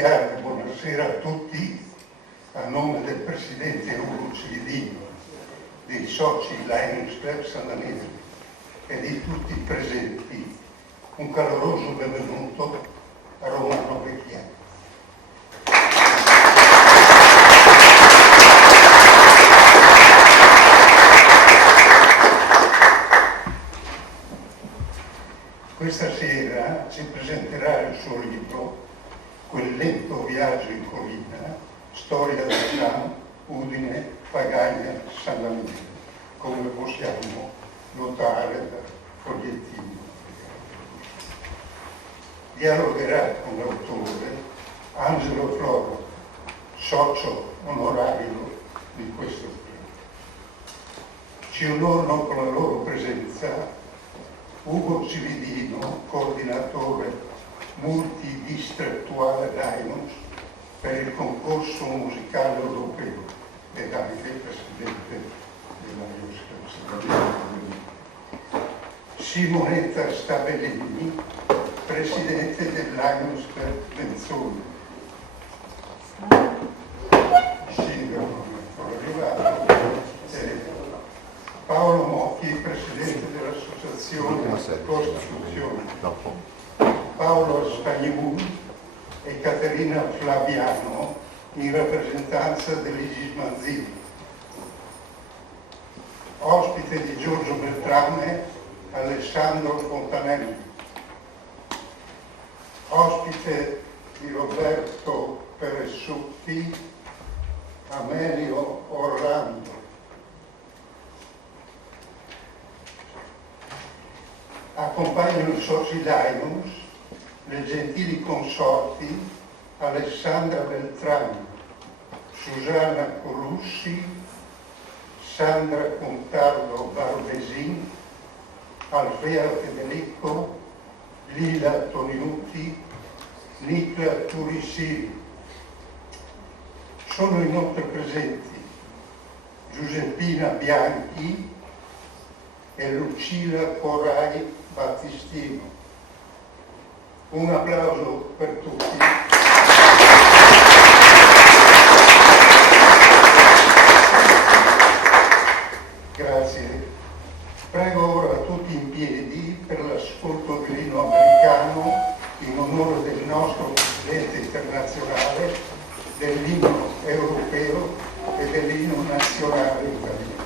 cordiale buonasera a tutti a nome del Presidente Ugo Cividino, dei soci Lions Club San Daniele e di tutti i presenti. Un caloroso benvenuto a Romano Vecchiano. Questa sera ci presenterà il suo libro Quel lento viaggio in collina, storia di San, Udine, Pagaglia, San Daniele, come possiamo notare dal fogliettino. Dialogherà con l'autore Angelo Floro, socio onorario di questo premio. Ci onorano con la loro presenza Ugo Cividino, coordinatore multidistrettuale Lions per il concorso musicale europeo ed anche presidente della Lions. Simonetta Stabellini, presidente del Lions per Benzoni. Sindaco arrivato. Paolo Mocchi, presidente dell'associazione Costituzione. Paolo Spagnol e Caterina Flaviano in rappresentanza dell'Isis Mazzini. Ospite di Giorgio Beltrame, Alessandro Fontanelli. Ospite di Roberto Peressutti, Amelio Orlando. Accompagnano i soci Lions le gentili consorti Alessandra Beltrami, Susanna Colussi, Sandra Contardo Barbesin, Alfea Federico, Lila Toniutti, Nicla Turissiri. Sono inoltre presenti Giuseppina Bianchi e Lucilla Corai Battistino. Un applauso per tutti. Grazie. Prego ora tutti in piedi per l'ascolto dell'inno americano in onore del nostro Presidente internazionale, dell'inno europeo e dell'inno nazionale italiano.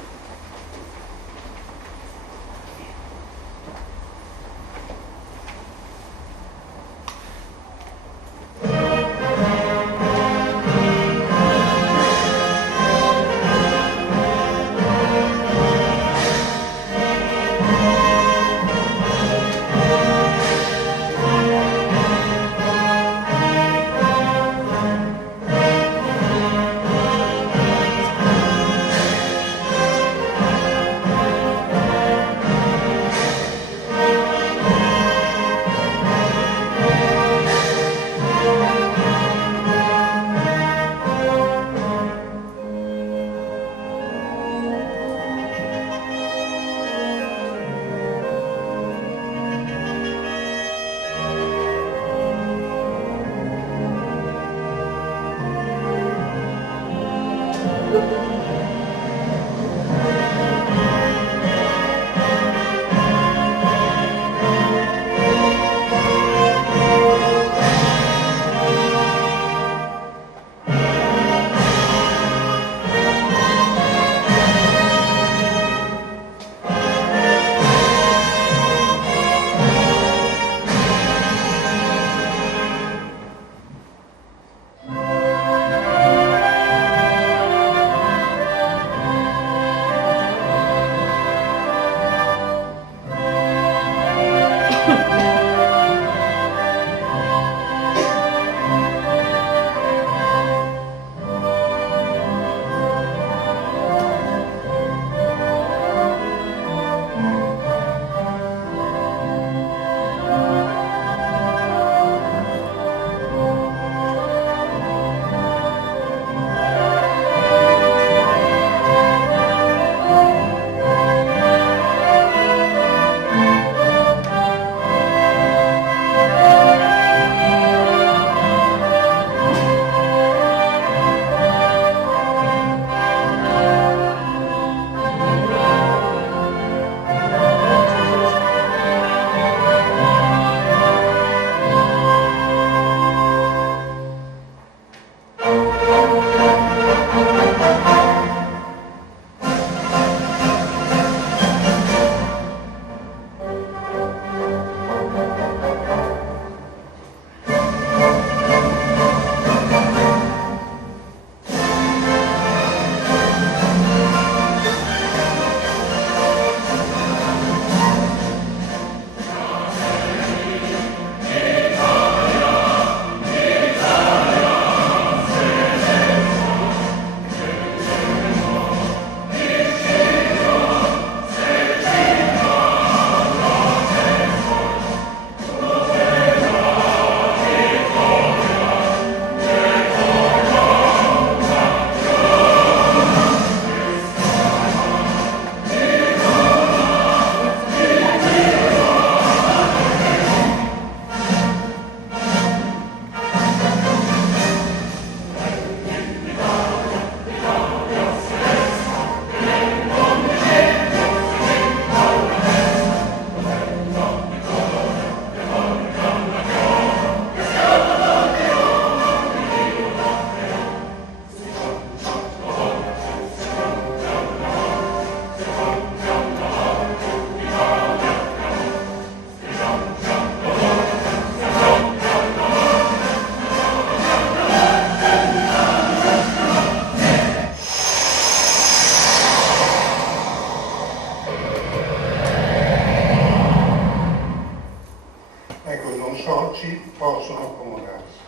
accomodarsi.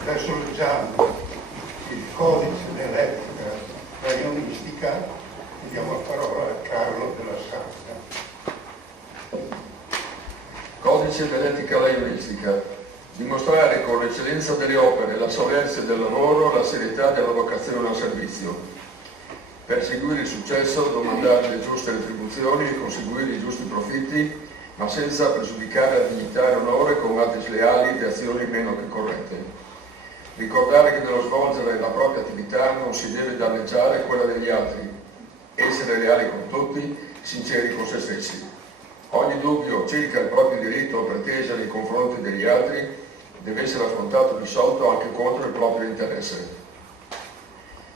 Adesso leggiamo il codice dell'etica raionistica e diamo la parola a Carlo della Sarda. Codice dell'etica raionistica. Dimostrare con l'eccellenza delle opere, la solerzia del lavoro, la serietà della vocazione al servizio. Perseguire il successo, domandare le giuste retribuzioni e conseguire i giusti profitti, ma senza pregiudicare la dignità e l'onore con atti sleali e azioni meno che corrette. Ricordare che nello svolgere la propria attività non si deve danneggiare quella degli altri. Essere leali con tutti, sinceri con se stessi. Ogni dubbio circa il proprio diritto o pretesa nei confronti degli altri deve essere affrontato di solito anche contro il proprio interesse.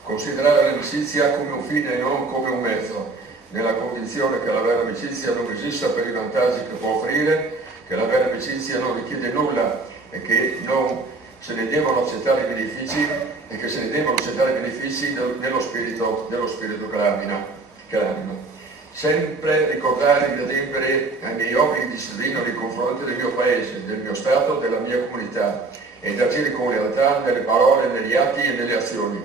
Considerare l'amicizia come un fine e non come un mezzo, nella convinzione che la vera amicizia non esista per i vantaggi che può offrire, che la vera amicizia non richiede nulla e che non se ne devono accettare i benefici e che se ne devono accettare i benefici dello spirito che l'anima. Sempre ricordare di adempiere ai miei obblighi di servizio nei confronti del mio paese, del mio Stato, della mia comunità e di agire con lealtà nelle parole, negli atti e nelle azioni.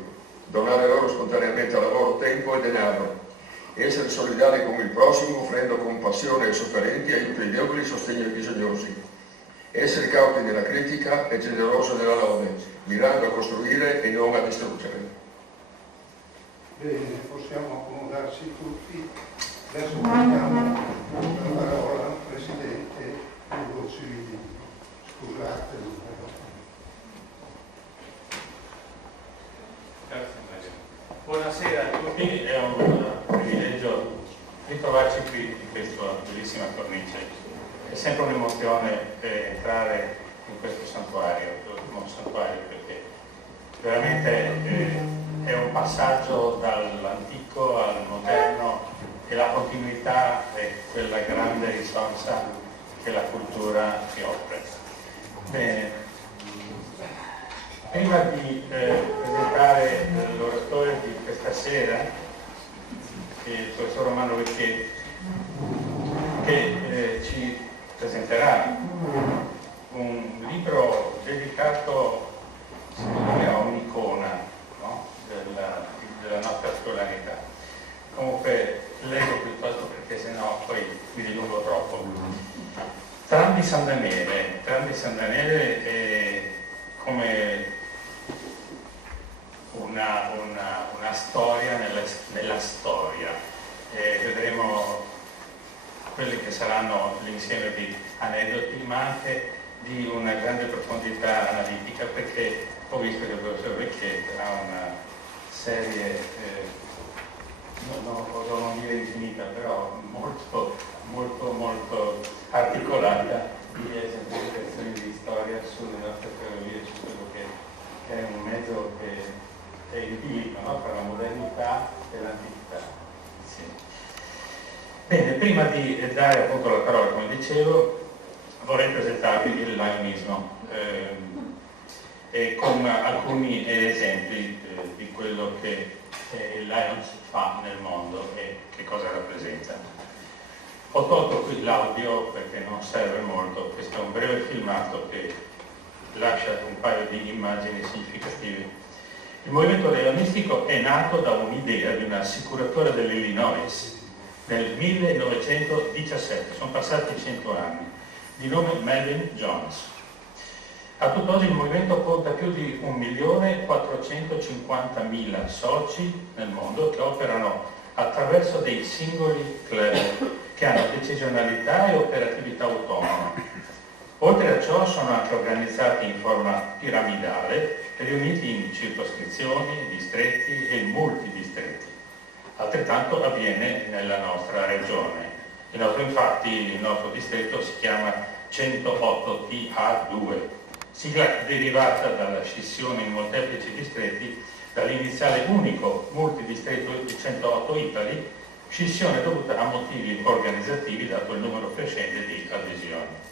Donare loro spontaneamente al lavoro tempo e denaro. Essere solidari con il prossimo, offrendo con passione ai sofferenti, aiuto ai deboli, sostegno ai bisognosi. Essere cauti nella critica e generoso nella lode, mirando a costruire e non a distruggere. Bene, possiamo accomodarci tutti. Adesso diamo la parola al Presidente Ugo Civilino. Scusate. Grazie Mario. Buonasera a tutti, è un privilegio ritrovarci qui in questa bellissima cornice. È sempre un'emozione entrare in questo santuario, l'ultimo santuario, perché veramente è un passaggio dall'antico al moderno e la continuità è quella grande risorsa che la cultura ci offre. Bene, prima di presentare l'oratore di questa sera, il professor Romano Vecchietti, che ci presenterà un libro dedicato, secondo me, a un'icona, no? della nostra scolarità. Comunque leggo piuttosto perché sennò poi mi dilungo troppo. Trambi San Daniele è come una storia nella storia. Vedremo quelli che saranno l'insieme di aneddoti, ma anche di una grande profondità analitica, perché ho visto che il professor Vecchietti ha una serie non dire infinita, però molto articolata di esemplificazioni di storia sulle nostre ferrovie, su quello che è un mezzo che è il bilico, no? Tra la modernità e l'antichità. Sì. Bene, prima di dare appunto la parola, come dicevo, vorrei presentarvi il lionismo con alcuni esempi di quello che il Lions fa nel mondo e che cosa rappresenta. Ho tolto qui l'audio perché non serve molto, questo è un breve filmato che lascia un paio di immagini significative. Il movimento lionistico è nato da un'idea di un assicuratore dell'Illinois nel 1917, sono passati 100 anni, di nome Melvin Jones. A tutt'oggi il movimento conta più di 1.450.000 soci nel mondo che operano attraverso dei singoli club che hanno decisionalità e operatività autonoma. Oltre a ciò sono anche organizzati in forma piramidale, riuniti in circoscrizioni, distretti e multidistretti. Altrettanto avviene nella nostra regione. Il nostro distretto si chiama 108TA2. Sigla derivata dalla scissione in molteplici distretti dall'iniziale unico multidistretto di 108 Italy, scissione dovuta a motivi organizzativi dato il numero crescente di adesioni.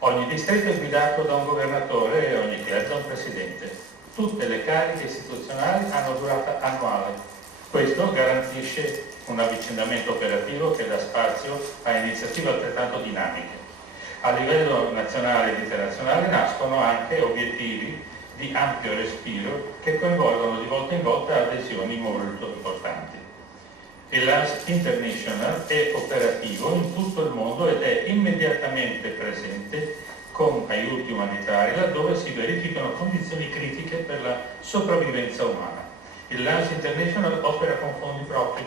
Ogni distretto è guidato da un governatore e ogni club da un presidente. Tutte le cariche istituzionali hanno durata annuale. Questo garantisce un avvicendamento operativo che dà spazio a iniziative altrettanto dinamiche. A livello nazionale ed internazionale nascono anche obiettivi di ampio respiro che coinvolgono di volta in volta adesioni molto importanti. Il Lions International è operativo in tutto il mondo ed è immediatamente presente con aiuti umanitari laddove si verificano condizioni critiche per la sopravvivenza umana. Il Lions International opera con fondi propri,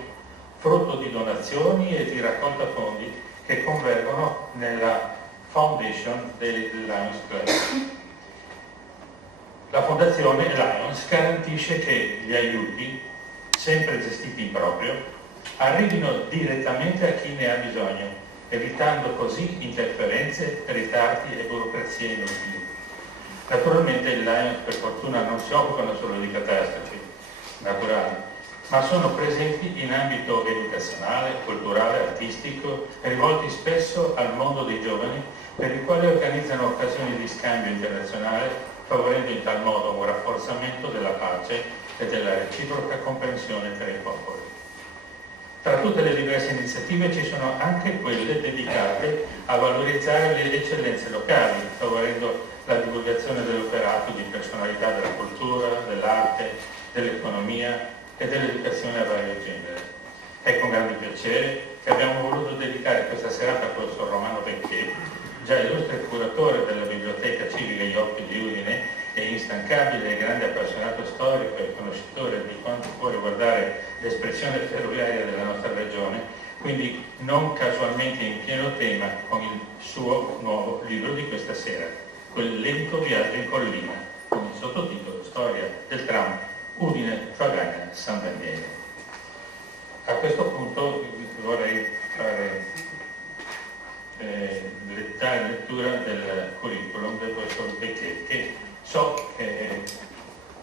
frutto di donazioni e di raccolta fondi che convergono nella foundation del Lions Club. La fondazione Lions garantisce che gli aiuti, sempre gestiti in proprio, arrivino direttamente a chi ne ha bisogno, evitando così interferenze, ritardi e burocrazie inutili. Naturalmente il Lions, per fortuna, non si occupano solo di catastrofi naturali, ma sono presenti in ambito educazionale, culturale, artistico, rivolti spesso al mondo dei giovani, per i quali organizzano occasioni di scambio internazionale, favorendo in tal modo un rafforzamento della pace e della reciproca comprensione tra i popoli. Tra tutte le diverse iniziative ci sono anche quelle dedicate a valorizzare le eccellenze locali, favorendo la divulgazione dell'operato di personalità della cultura, dell'arte, dell'economia e dell'educazione a vario genere. È con grande piacere che abbiamo voluto dedicare questa serata al professor Romano Becchetti, già illustre curatore della Biblioteca Civica Ioppi di Udine e instancabile e grande appassionato storico e conoscitore di quanto può riguardare l'espressione ferroviaria della nostra regione, quindi non casualmente in pieno tema con il suo nuovo libro di questa sera, Quel lento viaggio in collina, con il sottotitolo Storia del tram Udine, Fagagna, San Daniele. A questo punto vorrei fare dare lettura del curriculum del professor Becchetti, che so che è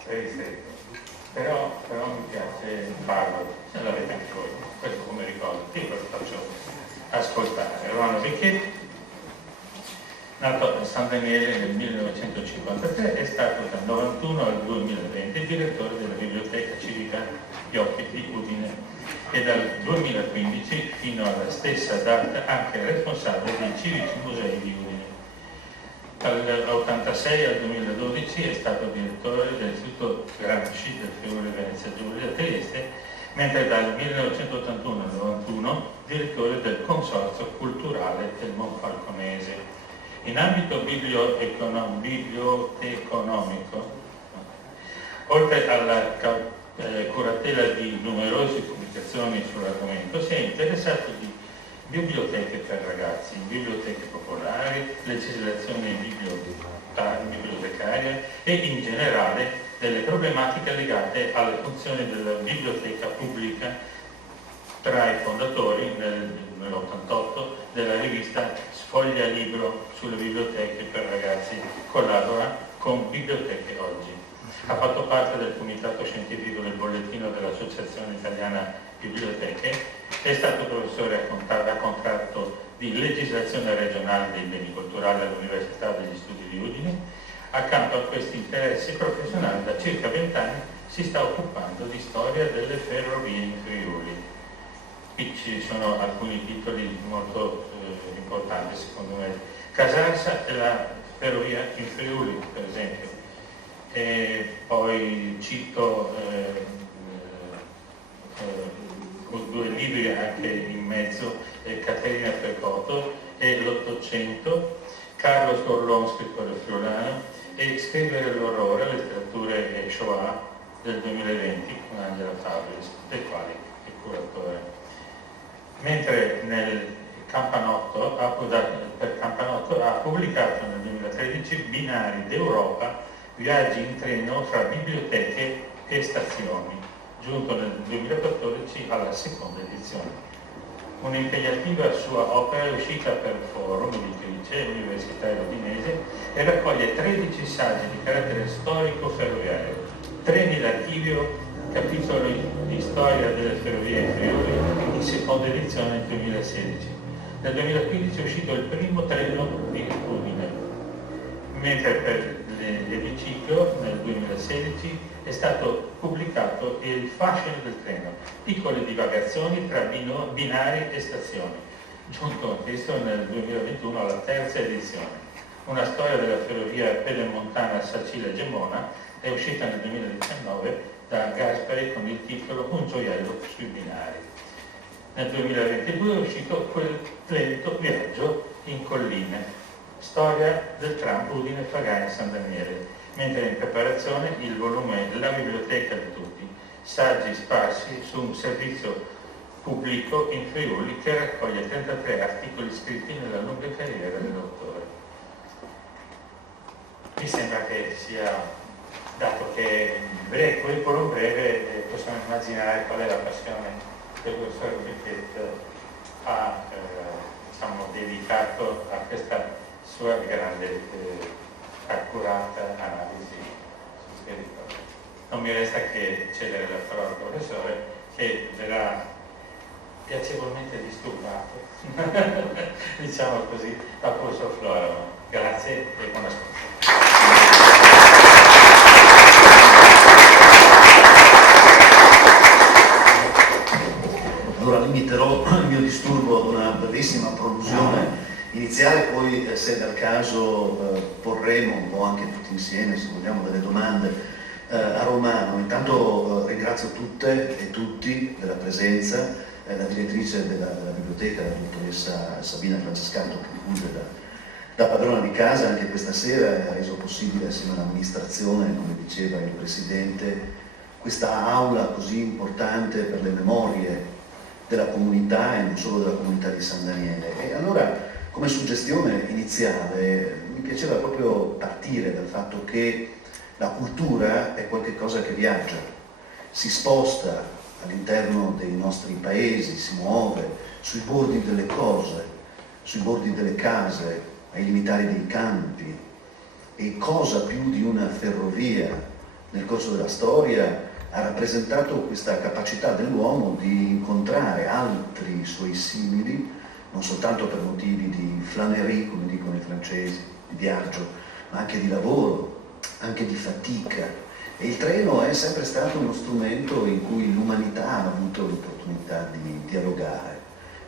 ristretto, però mi piace farlo, se l'avete anche voi, questo come ricordo, io ve lo faccio ascoltare. Romano Becchetti, nato a San Daniele nel 1953, è stato dal 91 al 2020 direttore della Biblioteca Civica Ioppi di Udine e dal 2015 fino alla stessa data anche responsabile dei civici musei di Udine. Dall'86 al 2012 è stato direttore dell'Istituto Gramsci del Friuli Venezia Giulia a Trieste, mentre dal 1981 al 91 direttore del Consorzio Culturale del Monfalconese. In ambito biblioteconomico, oltre alla curatela di numerose pubblicazioni sull'argomento, si è interessato di biblioteche per ragazzi, biblioteche popolari, legislazione bibliotecaria e in generale delle problematiche legate alle funzioni della biblioteca pubblica. Tra i fondatori nell'88 della rivista Sfoglia Libro sulle biblioteche per ragazzi, collabora con Biblioteche Oggi. Ha fatto parte del comitato scientifico del bollettino dell'Associazione Italiana Biblioteche, è stato professore a contratto di legislazione regionale dei beni culturali all'Università degli Studi di Udine. Accanto a questi interessi professionali da circa 20 anni si sta occupando di storia delle ferrovie in Friuli. Qui ci sono alcuni titoli molto importanti secondo me. Casarsa e la ferrovia in Friuli, per esempio. E poi cito due libri anche in mezzo, Caterina Pecotto e l'Ottocento, Carlo Scorlon, scrittore friulano, e Scrivere l'orrore, letterature e Shoah del 2020 con Angela Fabris, del quale è curatore. Mentre nel Campanotto, per Campanotto ha pubblicato nel 2013 Binari d'Europa, viaggi in treno fra biblioteche e stazioni, giunto nel 2014 alla seconda edizione. Un'impegnativa sua opera è uscita per Forum, editrice universitaria udinese, e raccoglie 13 saggi di carattere storico ferroviario, treni d'archivio, capitoli di storia delle ferrovie in Friuli, in seconda edizione nel 2016. Nel 2015 è uscito il primo treno di Udine, mentre per l'Emiciclo nel 2016 è stato pubblicato Il fascino del treno, piccole divagazioni tra binari e stazioni, giunto anche questo nel 2021 alla terza edizione. Una storia della ferrovia pedemontana Sacile-Gemona è uscita nel 2019 da Gasperi con il titolo Un gioiello sui binari. Nel 2022 è uscito Quel lento viaggio in colline, storia del tram Udine-Pagani-San Daniele, mentre in preparazione il volume La biblioteca di tutti, saggi sparsi su un servizio pubblico in Friuli che raccoglie 33 articoli scritti nella lunga carriera dell'autore. Mi sembra che sia, dato che curriculum breve, possiamo immaginare qual è la passione che il professor Bechet ha dedicato a questa sua grande accurata analisi sul territorio. Non mi resta che cedere la parola al professore, che verrà piacevolmente disturbato, diciamo così, dal professor Florano. Grazie e buon ascolto. Allora limiterò il mio disturbo ad una brevissima prolusione iniziale, poi se del caso porremo un po' anche tutti insieme, se vogliamo, delle domande a Romano. Intanto ringrazio tutte e tutti della presenza, la direttrice della biblioteca, la dottoressa Sabina Francescato, che funge da padrona di casa anche questa sera, ha reso possibile assieme all'amministrazione, come diceva il Presidente, questa aula così importante per le memorie della comunità e non solo della comunità di San Daniele. E allora, come suggestione iniziale, mi piaceva proprio partire dal fatto che la cultura è qualcosa che viaggia, si sposta all'interno dei nostri paesi, si muove sui bordi delle cose, sui bordi delle case, ai limitari dei campi. E cosa più di una ferrovia nel corso della storia ha rappresentato questa capacità dell'uomo di incontrare altri suoi simili, non soltanto per motivi di flânerie, come dicono i francesi, di viaggio, ma anche di lavoro, anche di fatica. E il treno è sempre stato uno strumento in cui l'umanità ha avuto l'opportunità di dialogare.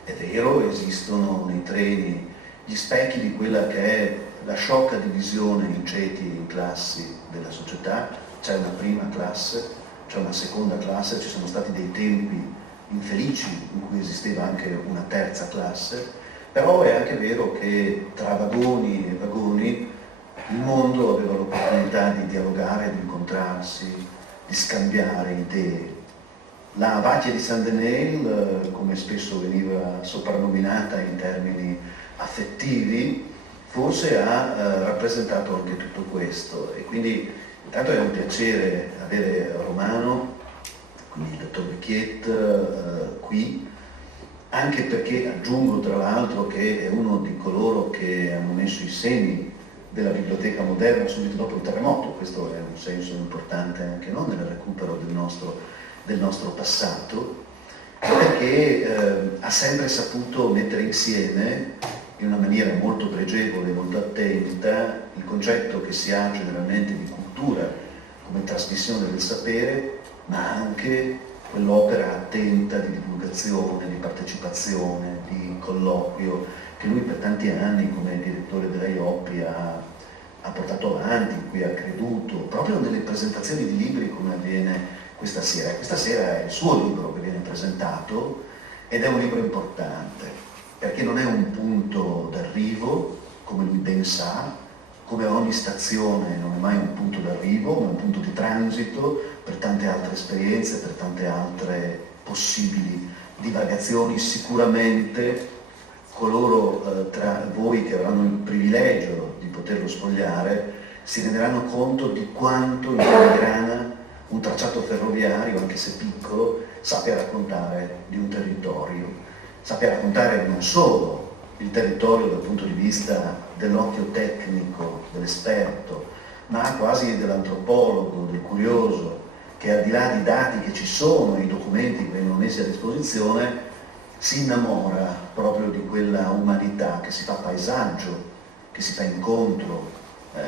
È vero, esistono nei treni gli specchi di quella che è la sciocca divisione in ceti e in classi della società. C'è una prima classe, c'è una seconda classe, ci sono stati dei tempi infelici in cui esisteva anche una terza classe, però è anche vero che tra vagoni e vagoni il mondo aveva l'opportunità di dialogare, di incontrarsi, di scambiare idee. La Vacchia di San Daniele, come spesso veniva soprannominata in termini affettivi, forse ha rappresentato anche tutto questo, e quindi intanto è un piacere avere Romano, quindi il dottor Bechet, qui, anche perché aggiungo tra l'altro che è uno di coloro che hanno messo i semi della biblioteca moderna subito dopo il terremoto. Questo è un senso importante anche nel recupero del nostro passato, perché ha sempre saputo mettere insieme in una maniera molto pregevole, molto attenta, il concetto che si ha generalmente di cultura come trasmissione del sapere, ma anche quell'opera attenta di divulgazione, di partecipazione, di colloquio, che lui per tanti anni come direttore della IOPI ha portato avanti, in cui ha creduto, proprio nelle presentazioni di libri come avviene questa sera. Questa sera è il suo libro che viene presentato ed è un libro importante, perché non è un punto d'arrivo, come lui ben sa, come ogni stazione non è mai un punto d'arrivo, ma un punto di transito per tante altre esperienze, per tante altre possibili divagazioni. Sicuramente coloro tra voi che avranno il privilegio di poterlo sfogliare si renderanno conto di quanto in filigrana un tracciato ferroviario, anche se piccolo, sappia raccontare di un territorio, sappia raccontare non solo il territorio dal punto di vista dell'occhio tecnico, dell'esperto, ma quasi dell'antropologo, del curioso, che al di là di dati che ci sono, i documenti che vengono messi a disposizione, si innamora proprio di quella umanità che si fa paesaggio, che si fa incontro.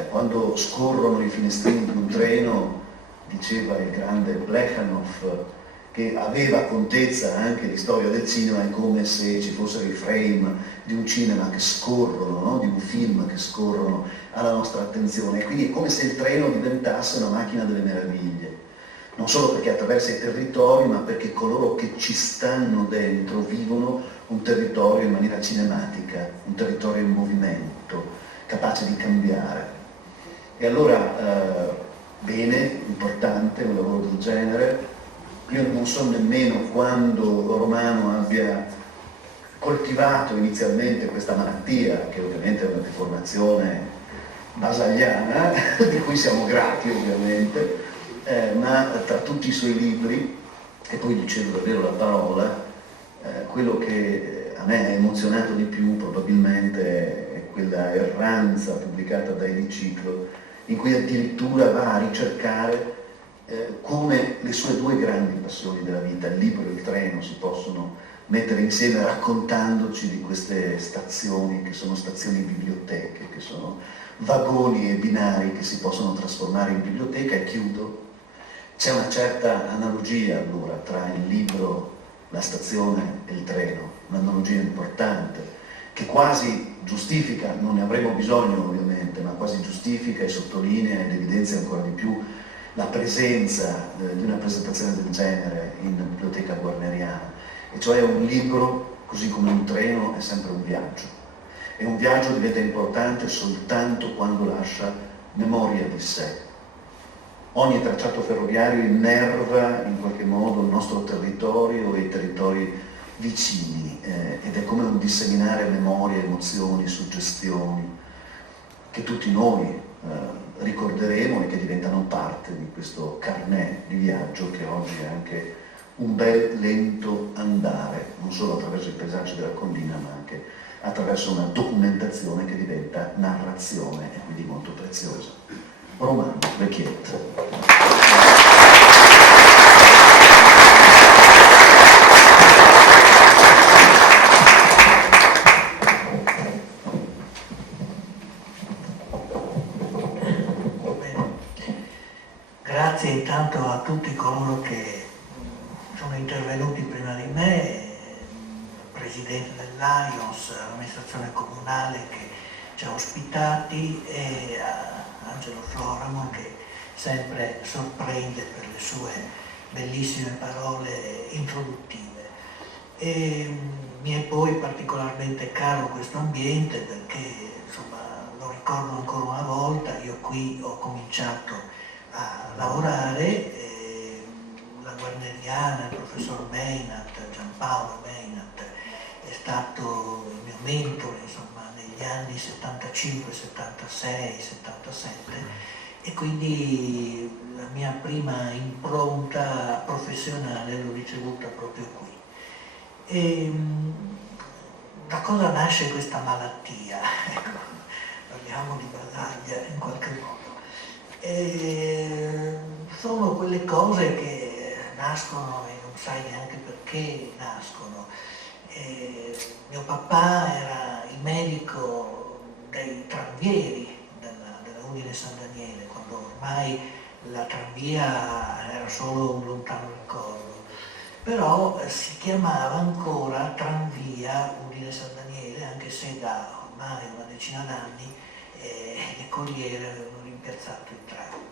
Quando scorrono i finestrini di un treno, diceva il grande Plekhanov, che aveva contezza anche di storia del cinema, è come se ci fossero i frame di un cinema che scorrono, no? Di un film che scorrono alla nostra attenzione, e quindi è come se il treno diventasse una macchina delle meraviglie, non solo perché attraversa i territori, ma perché coloro che ci stanno dentro vivono un territorio in maniera cinematica, un territorio in movimento, capace di cambiare. E allora, bene, importante un lavoro del genere. Io non so nemmeno quando Romano abbia coltivato inizialmente questa malattia, che ovviamente è una deformazione basagliana, di cui siamo grati ovviamente, ma tra tutti i suoi libri, e poi gli cedo davvero la parola, quello che a me ha emozionato di più probabilmente è quella Erranza pubblicata da Ediciclo, in cui addirittura va a ricercare come le sue due grandi passioni della vita, il libro e il treno, si possono mettere insieme raccontandoci di queste stazioni che sono stazioni biblioteche, che sono vagoni e binari che si possono trasformare in biblioteca. E chiudo, c'è una certa analogia allora tra il libro, la stazione e il treno, un'analogia importante che quasi giustifica, non ne avremo bisogno ovviamente, ma quasi giustifica e sottolinea ed evidenzia ancora di più la presenza di una presentazione del genere in biblioteca guarneriana, e cioè un libro, così come un treno, è sempre un viaggio, e un viaggio diventa importante soltanto quando lascia memoria di sé. Ogni tracciato ferroviario innerva in qualche modo il nostro territorio e i territori vicini, ed è come un disseminare memorie, emozioni, suggestioni che tutti noi ricorderemo e che diventano parte di questo carnet di viaggio che oggi è anche un bel lento andare, non solo attraverso i paesaggi della collina, ma anche attraverso una documentazione che diventa narrazione e quindi molto preziosa. Romano, Vecchietto. Grazie intanto a tutti coloro che sono intervenuti prima di me, il Presidente dell'Aios, l'amministrazione comunale che ci ha ospitati, e a Angelo Floramo che sempre sorprende per le sue bellissime parole introduttive. E mi è poi particolarmente caro questo ambiente perché, insomma, lo ricordo ancora una volta, io qui ho cominciato a lavorare, la guarneriana, il professor Meinat, Giampaolo Meinat, è stato il mio mentore, insomma, negli anni 75, 76, 77, e quindi la mia prima impronta professionale l'ho ricevuta proprio qui. E da cosa nasce questa malattia? Ecco, parliamo di Basaglia in qualche modo. Sono quelle cose che nascono e non sai neanche perché nascono. Mio papà era il medico dei tranvieri della Udine San Daniele, quando ormai la tranvia era solo un lontano ricordo, però si chiamava ancora tranvia Udine San Daniele, anche se da ormai una decina d'anni le corriere avevano rimpiazzato il tram.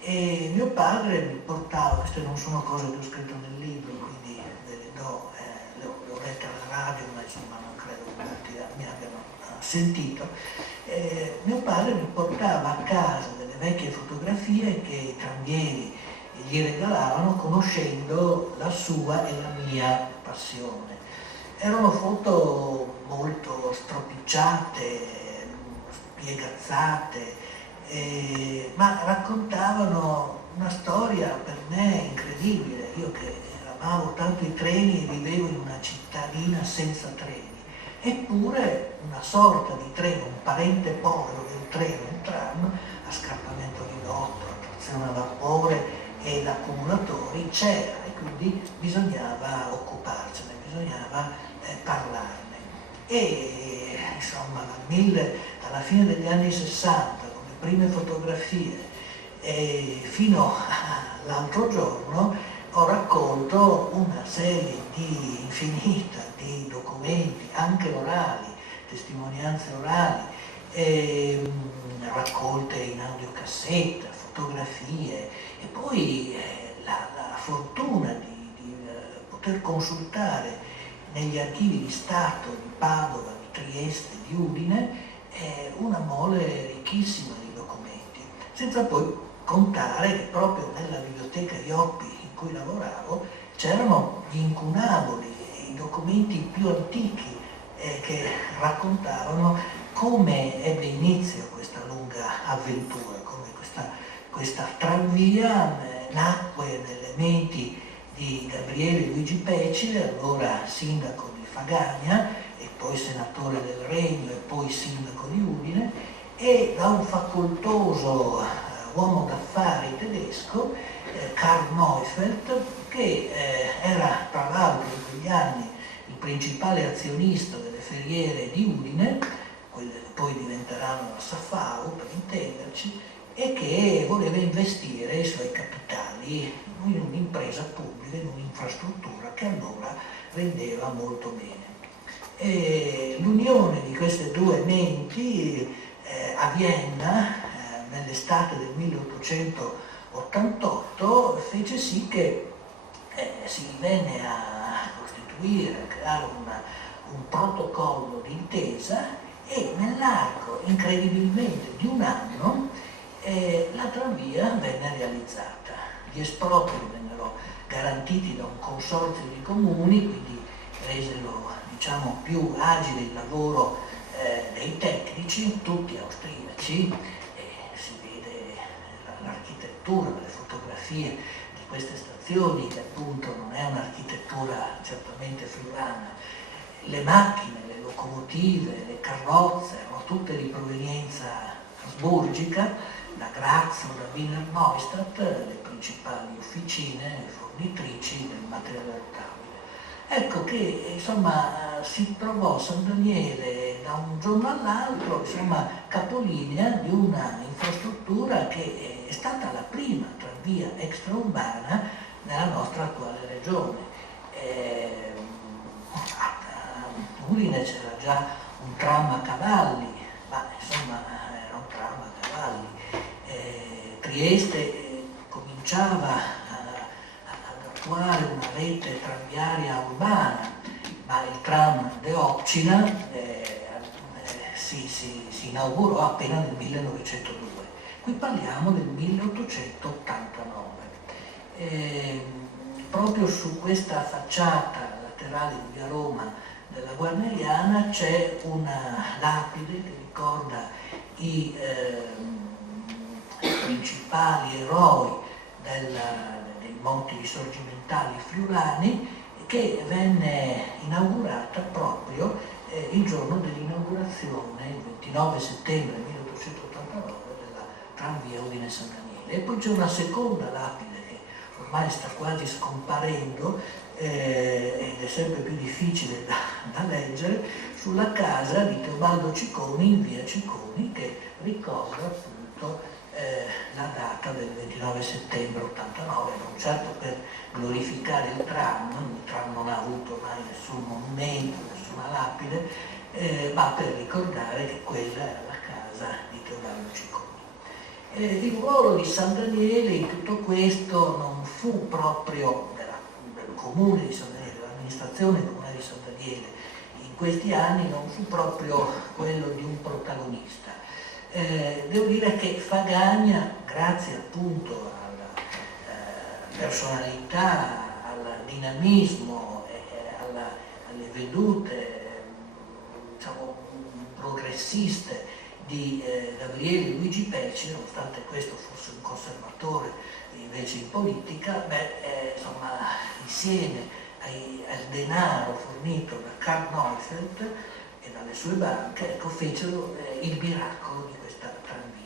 E mio padre mi portava, queste non sono cose che ho scritto nel libro, quindi ve le do, le ho lette alla radio, ma insomma non credo che molti mi abbiano sentito. Mio padre mi portava a casa delle vecchie fotografie che i tranvieri gli regalavano, conoscendo la sua e la mia passione. Erano foto molto stropicciate, spiegazzate, ma raccontavano una storia per me incredibile. Io che amavo tanto i treni e vivevo in una cittadina senza treni, eppure una sorta di treno, un parente povero del treno, il tram, a scartamento ridotto, a trazione a vapore ed accumulatori c'era, e quindi bisognava occuparcene, bisognava parlarne. E insomma alla fine degli anni 60, con le prime fotografie, fino all'altro giorno, ho raccolto una serie infinita di documenti, anche orali, testimonianze orali, raccolte in audiocassetta, fotografie, e poi la fortuna di poter consultare negli archivi di Stato di Padova, di Trieste, di Udine, una mole ricchissima di documenti, senza poi contare che proprio nella biblioteca Ioppi in cui lavoravo c'erano gli incunaboli, i documenti più antichi che raccontavano come ebbe inizio questa lunga avventura, come questa tranvia nacque nelle menti di Gabriele Luigi Pecile, allora sindaco di Fagagna e poi senatore del Regno e poi sindaco di Udine, e da un facoltoso uomo d'affari tedesco, Karl Neufeld, che era tra l'altro in quegli anni il principale azionista delle ferriere di Udine, quelle che poi diventeranno la Safau per intenderci, e che voleva investire i suoi capitali in un'impresa pubblica, in un'infrastruttura che allora rendeva molto bene. E l'unione di queste due menti a Vienna nell'estate del 1888 fece sì che si venne a costituire, a creare un protocollo d'intesa, e nell'arco incredibilmente di un anno la tranvia venne realizzata. Gli espropri vennero garantiti da un consorzio di comuni, quindi resero più agile il lavoro dei tecnici, tutti austriaci. Si vede l'architettura, le fotografie di queste stazioni, che appunto non è un'architettura certamente friulana. Le macchine, le locomotive, le carrozze erano tutte di provenienza asburgica, da Graz o da Wiener Neustadt, le principali officine fornitrici del materiale rotabile. Ecco che insomma si trovò San Daniele da un giorno all'altro capolinea di una infrastruttura che è stata la prima tranvia extraurbana nella nostra attuale regione. A Udine c'era già un tram a cavalli, ma insomma era un tram a cavalli. Trieste cominciava ad attuare una rete tranviaria urbana, ma il tram De Occina si inaugurò appena nel 1902. Qui parliamo del 1889. Proprio su questa facciata laterale di via Roma della Guarneriana c'è una lapide che ricorda i principali eroi dei monti risorgimentali friulani, che venne inaugurata proprio il giorno dell'inaugurazione, il 29 settembre 1889, della tranvia Udine-San Daniele. E poi c'è una seconda lapide che ormai sta quasi scomparendo ed è sempre più difficile da leggere, sulla casa di Teobaldo Cicconi in via Cicconi, che ricorda appunto la data del 29 settembre 89, non certo per glorificare il tram non ha avuto mai nessun monumento, nessuna lapide, ma per ricordare che quella era la casa di Teobaldo Cicconi. Il ruolo di San Daniele in tutto questo non fu proprio del comune di San Daniele, dell'amministrazione comunale di San Daniele, in questi anni non fu proprio quello di un protagonista. Devo dire che Fagagna, grazie appunto alla personalità, al dinamismo e alle vedute progressiste di Gabriele Luigi Pecci, nonostante questo fosse un conservatore invece in politica, insieme al denaro fornito da Karl Neufeld e dalle sue banche, fecero il miracolo di questa tranvia.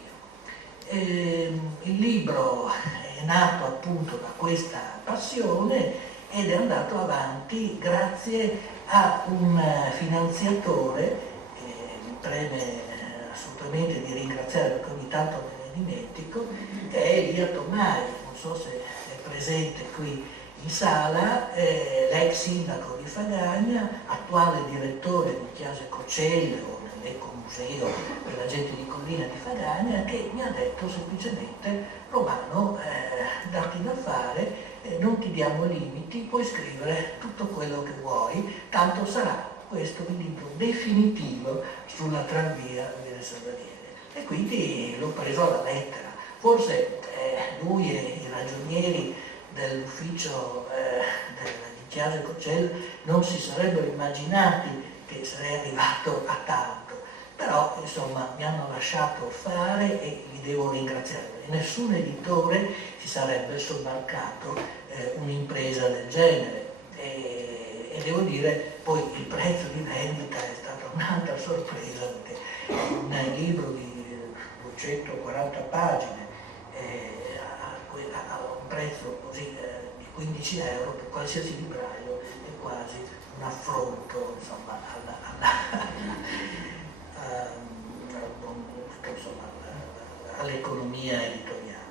Il libro è nato appunto da questa passione ed è andato avanti grazie a un finanziatore che mi preme assolutamente di ringraziare, perché ogni tanto me ne dimentico, che è Elia Tomai. Non so se è presente qui in sala l'ex sindaco di Fagagna, attuale direttore di Chiese Coccelle o dell'Ecomuseo per la gente di Collina di Fagagna, che mi ha detto semplicemente: Romano, datti da fare, non ti diamo limiti, puoi scrivere tutto quello che vuoi, tanto sarà questo il libro definitivo sulla tranvia delle Salvaniere. E quindi l'ho preso alla lettera. Forse lui e i ragionieri dell'ufficio di Chiese Coccelle non si sarebbero immaginati che sarei arrivato a tanto, però insomma mi hanno lasciato fare e li devo ringraziare. Nessun editore si sarebbe sobbarcato un'impresa del genere e devo dire poi il prezzo di vendita è stata un'altra sorpresa, perché un libro di 240 pagine a un prezzo così di 15 euro per qualsiasi libraio è quasi un affronto, insomma, all'economia editoriale.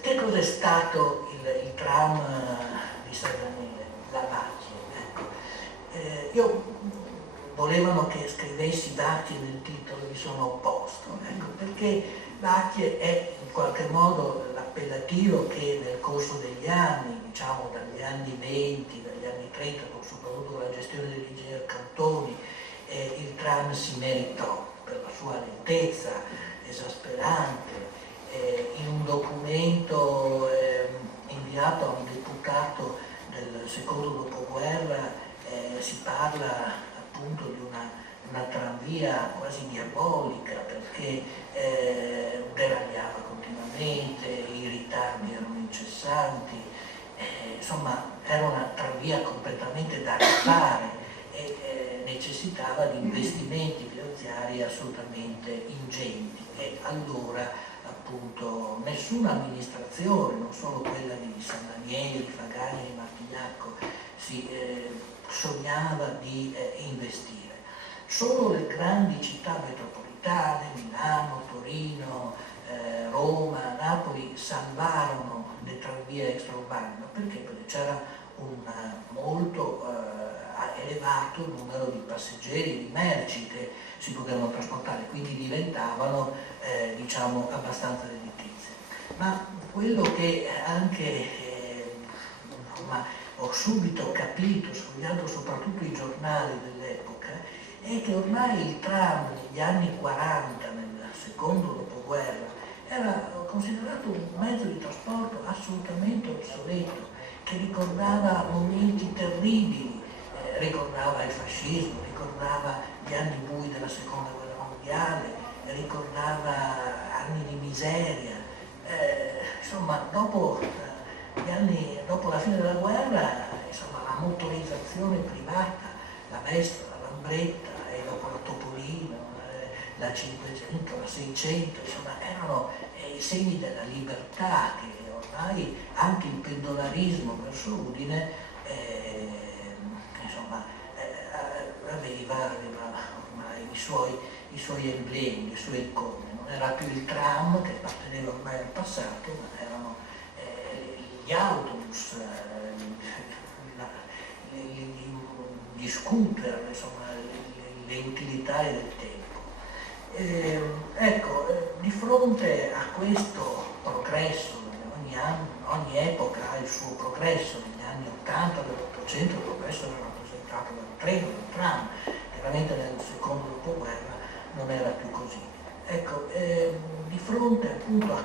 Che cos'è stato il tram di Salvaniere? La Bacchie. Ecco. Io volevano che scrivessi Bacchie nel titolo, mi sono opposto, ecco, perché Bacchie è in qualche modo l'appellativo che nel corso degli anni, diciamo dagli anni 20, dagli anni 30, soprattutto con la gestione dell'ingegner Cantoni, il tram si meritò per la sua lentezza esasperante. In un documento inviato a un deputato del secondo dopoguerra si parla appunto di una tranvia quasi diabolica, perché deragliava continuamente, i ritardi erano incessanti, insomma era una tranvia completamente da rifare e necessitava di investimenti finanziari assolutamente ingenti, e allora appunto nessuna amministrazione, non solo quella di San Daniele, di Fagagna, di Martignacco, si sognava di investire. Solo le grandi città metropolitane, Milano, Torino, Roma, Napoli, salvarono le tranvie extraurbane. Perché? Perché c'era un molto elevato numero di passeggeri, di merci che si potevano trasportare, quindi diventavano diciamo abbastanza redditizie. Ma quello che anche ho subito capito, sfogliando soprattutto i giornali dell'epoca, è che ormai il tram negli anni 40, nel secondo dopoguerra, era considerato un mezzo di trasporto assolutamente obsoleto, che ricordava momenti terribili, ricordava il fascismo, ricordava gli anni bui della seconda guerra mondiale, ricordava anni di miseria. Insomma, dopo la fine della guerra, insomma, la motorizzazione privata, la Vespa, la Lambretta e dopo la Topolino, la 500, la 600, insomma, erano i segni della libertà che ormai anche il pendolarismo verso Udine insomma, aveva ormai i suoi emblemi, le sue icone. Non era più il tram che apparteneva ormai al passato, ma erano gli autobus, gli scooter, insomma, le utilitarie del tempo. Ecco, di fronte a questo progresso, ogni epoca ha il suo progresso. Negli anni 80 dell'Ottocento il progresso era rappresentato dal treno, dal tram, chiaramente nel secondo dopoguerra non era più così. Ecco, di fronte appunto a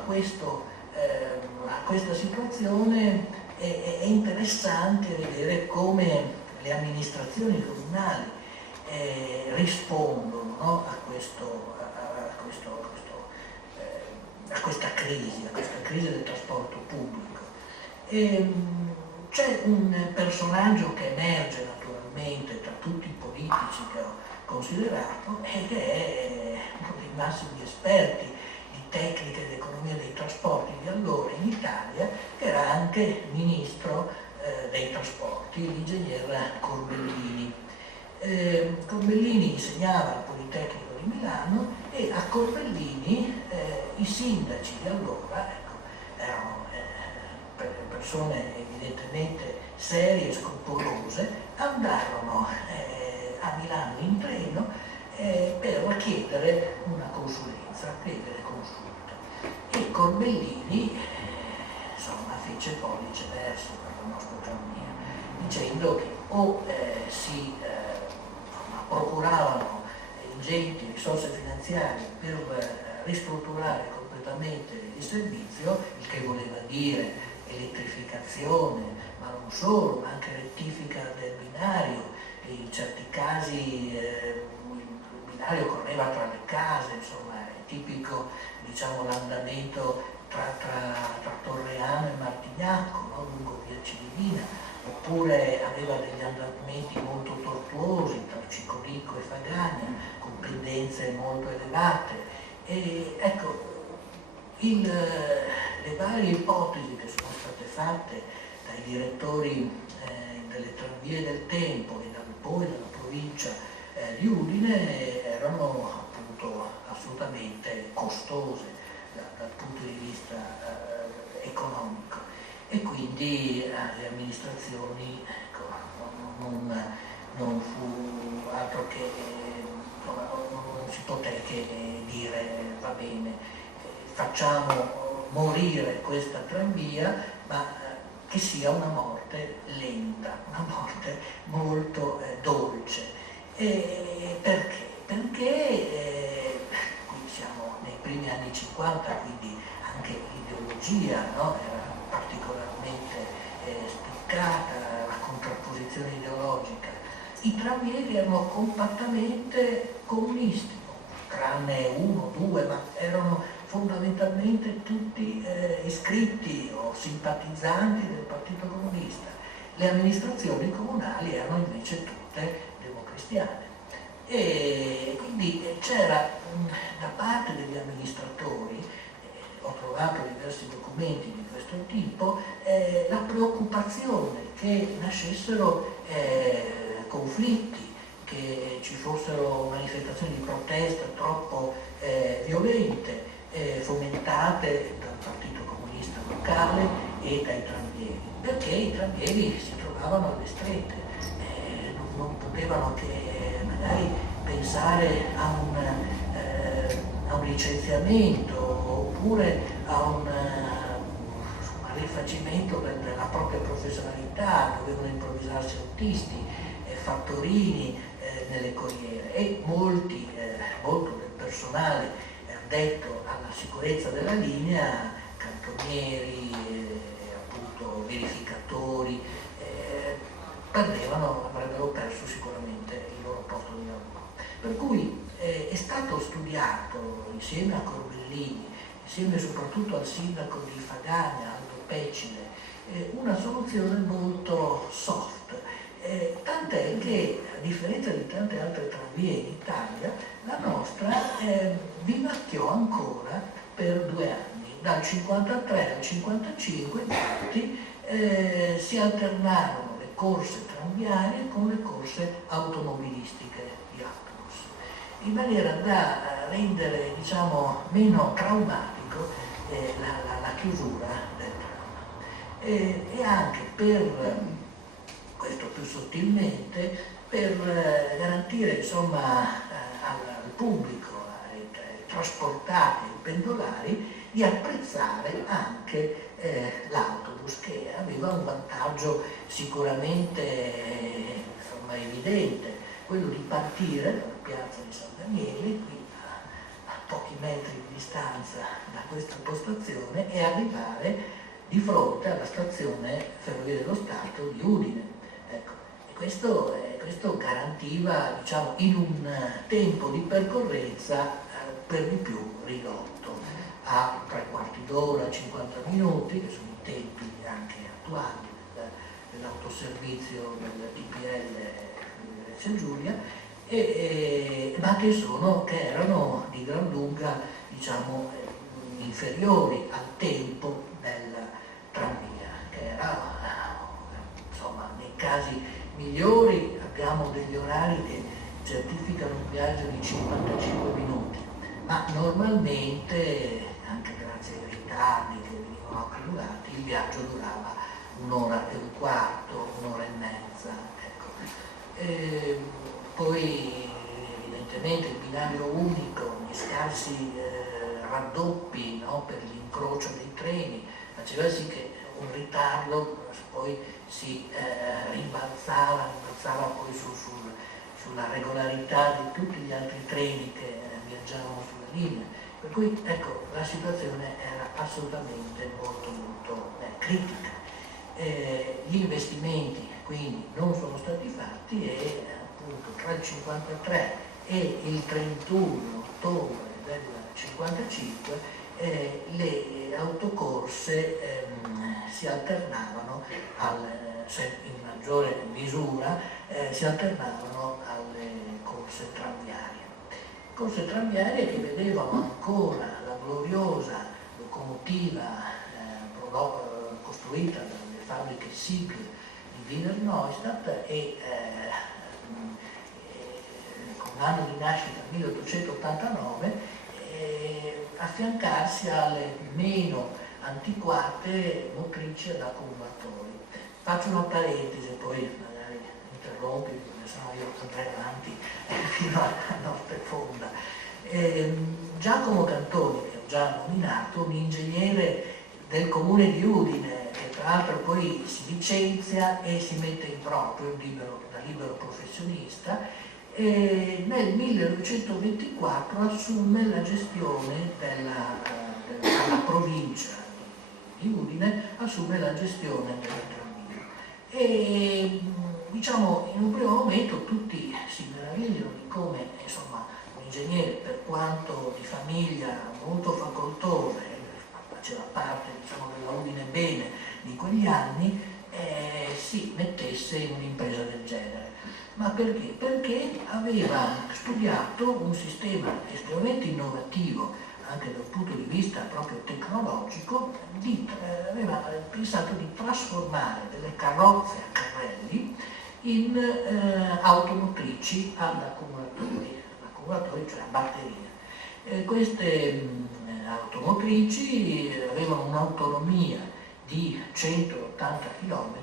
questa situazione è interessante vedere come le amministrazioni comunali rispondono, no, a questa crisi del trasporto pubblico. C'è un personaggio che emerge naturalmente tra tutti i politici che ho considerato e che è uno dei massimi esperti di tecnica ed economia dei trasporti di allora in Italia, che era anche ministro dei trasporti, l'ingegner Corbellini. Corbellini insegnava al Politecnico di Milano e a Corbellini i sindaci di allora, ecco, erano per persone evidentemente serie e scrupolose, andarono a Milano in treno per chiedere una consulenza, chiedere consulta. E Corbellini insomma fece pollice verso per la nostra Giannina, dicendo che o si procuravano ingenti risorse finanziarie per ristrutturare completamente il servizio, il che voleva dire elettrificazione, ma non solo, ma anche rettifica del binario. In certi casi il binario correva tra le case, insomma è tipico, diciamo, l'andamento tra Torreano e Martignacco, no? Lungo via Cividina, oppure aveva degli andamenti molto tortuosi tra Cicorico e Fagagna, con pendenze molto elevate. E ecco, le varie ipotesi che sono state fatte dai direttori delle tranvie del tempo e poi dalla provincia di Udine erano appunto assolutamente costose dal punto di vista economico, e quindi le amministrazioni, ecco, non fu altro che non si poté che dire va bene, facciamo morire questa tranvia, ma che sia una morte lenta, una morte molto dolce. Perché? Perché qui siamo nei primi anni 50, quindi anche l'ideologia, no? Era particolarmente spiccata, la contrapposizione ideologica. I tranvieri erano compattamente comunisti, tranne uno, due, ma erano fondamentalmente tutti iscritti o simpatizzanti del Partito Comunista. Le amministrazioni comunali erano invece tutte democristiane. E quindi c'era da parte degli amministratori, ho trovato diversi documenti di questo tipo, la preoccupazione che nascessero conflitti, che ci fossero manifestazioni di protesta troppo violente, fomentate dal Partito Comunista locale e dai tranvieri, perché i tranvieri si trovavano alle strette, non potevano che magari pensare a un licenziamento oppure a un rifacimento della propria professionalità, dovevano improvvisarsi autisti, fattorini nelle corriere, e molto del personale addetto alla sicurezza della linea, cantonieri, appunto verificatori, avrebbero perso sicuramente il loro posto di lavoro. Per cui è stato studiato insieme a Corbellini, insieme soprattutto al sindaco di Fagagna, Aldo Pecile, una soluzione molto soft. Tant'è che, a differenza di tante altre tranvie in Italia, la nostra vivacchiò ancora per 2 anni. Dal 53 al 55, infatti, si alternarono le corse tranviarie con le corse automobilistiche di autobus, in maniera da rendere, diciamo, meno traumatico la chiusura del tram. E anche per questo più sottilmente, per garantire, insomma, al pubblico, ai trasportati, ai pendolari, di apprezzare anche l'autobus, che aveva un vantaggio sicuramente, insomma, evidente, quello di partire dalla piazza di San Daniele, qui a pochi metri di distanza da questa postazione, e arrivare di fronte alla stazione Ferrovie dello Stato di Udine. Ecco, e questo garantiva, diciamo, in un tempo di percorrenza per di più ridotto, a 3/4 d'ora, 50 minuti, che sono i tempi anche attuali dell'autoservizio del TPL di Venezia Giulia, ma che erano di gran lunga, diciamo, inferiori al tempo della tranvia, che era, insomma, nei casi migliori abbiamo degli orari che certificano un viaggio di 55 minuti, ma normalmente, anche grazie ai carni che venivano accumulati, il viaggio durava 1 ora e un quarto, 1 ora e mezza. Ecco. Poi evidentemente il binario unico, gli scarsi raddoppi, no, per l'incrocio dei treni, faceva sì che un ritardo poi si rimbalzava poi sulla regolarità di tutti gli altri treni che viaggiavano sulla linea. Per cui ecco, la situazione era assolutamente molto critica. Gli investimenti quindi non sono stati fatti e appunto tra il 53 e il 31 ottobre del 55 le autocorse si alternavano in maggiore misura si alternavano alle corse tranviarie che vedevano ancora la gloriosa locomotiva costruita dalle fabbriche Sigl di Wiener Neustadt e con l'anno di nascita 1889 affiancarsi alle meno antiquate motrici ad accumulatori. Faccio una parentesi, poi magari interrompi, perché sennò io andrei avanti fino a notte fonda. Giacomo Cantoni, che ho già nominato, un ingegnere del comune di Udine, che tra l'altro poi si licenzia e si mette in proprio da libero professionista, nel 1924 assume la gestione della provincia di Udine, assume la gestione del tramvio. E diciamo in un primo momento tutti si meravigliano di come insomma un ingegnere, per quanto di famiglia molto facoltosa, faceva parte diciamo della Udine Bene di quegli anni, si mettesse in un'impresa del genere. Ma perché? Perché aveva studiato un sistema estremamente innovativo, anche dal punto di vista proprio tecnologico, aveva pensato di trasformare delle carrozze a carrelli in automotrici ad accumulatori, cioè a batteria. Queste automotrici avevano un'autonomia di 180 km,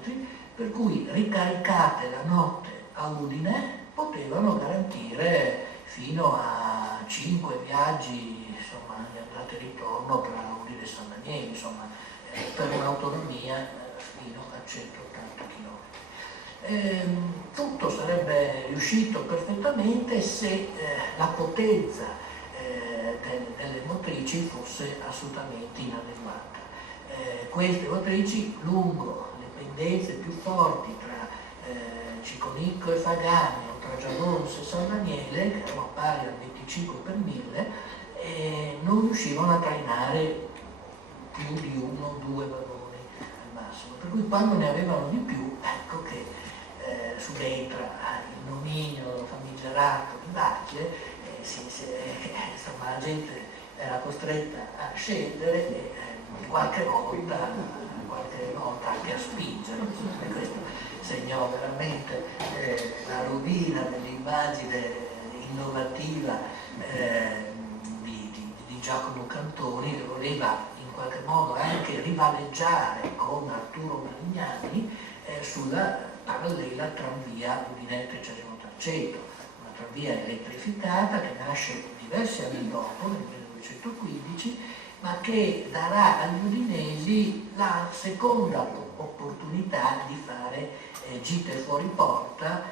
per cui ricaricate la notte a Udine potevano garantire fino a 5 viaggi, insomma, di andata e ritorno tra Udine e San Daniele, insomma, per un'autonomia fino a 180 km. Tutto sarebbe riuscito perfettamente se la potenza delle motrici fosse assolutamente inadeguata. Queste motrici lungo le pendenze più forti tra Ciconicco e Fagani, o tra Giallons e San Daniele, che erano pari al 25 per 1000, non riuscivano a trainare più di 1 o 2 vagoni al massimo. Per cui quando ne avevano di più, ecco che subentra il nomignolo famigerato di Bache, insomma la gente era costretta a scendere e qualche volta anche a spingere. E questo segnò veramente la rovina dell'immagine innovativa di Giacomo Cantoni, che voleva in qualche modo anche rivaleggiare con Arturo Marignani sulla parallela tranvia Udine 300, una tranvia elettrificata che nasce diversi anni dopo, nel 1915, ma che darà agli udinesi la seconda opportunità di fare gite fuori porta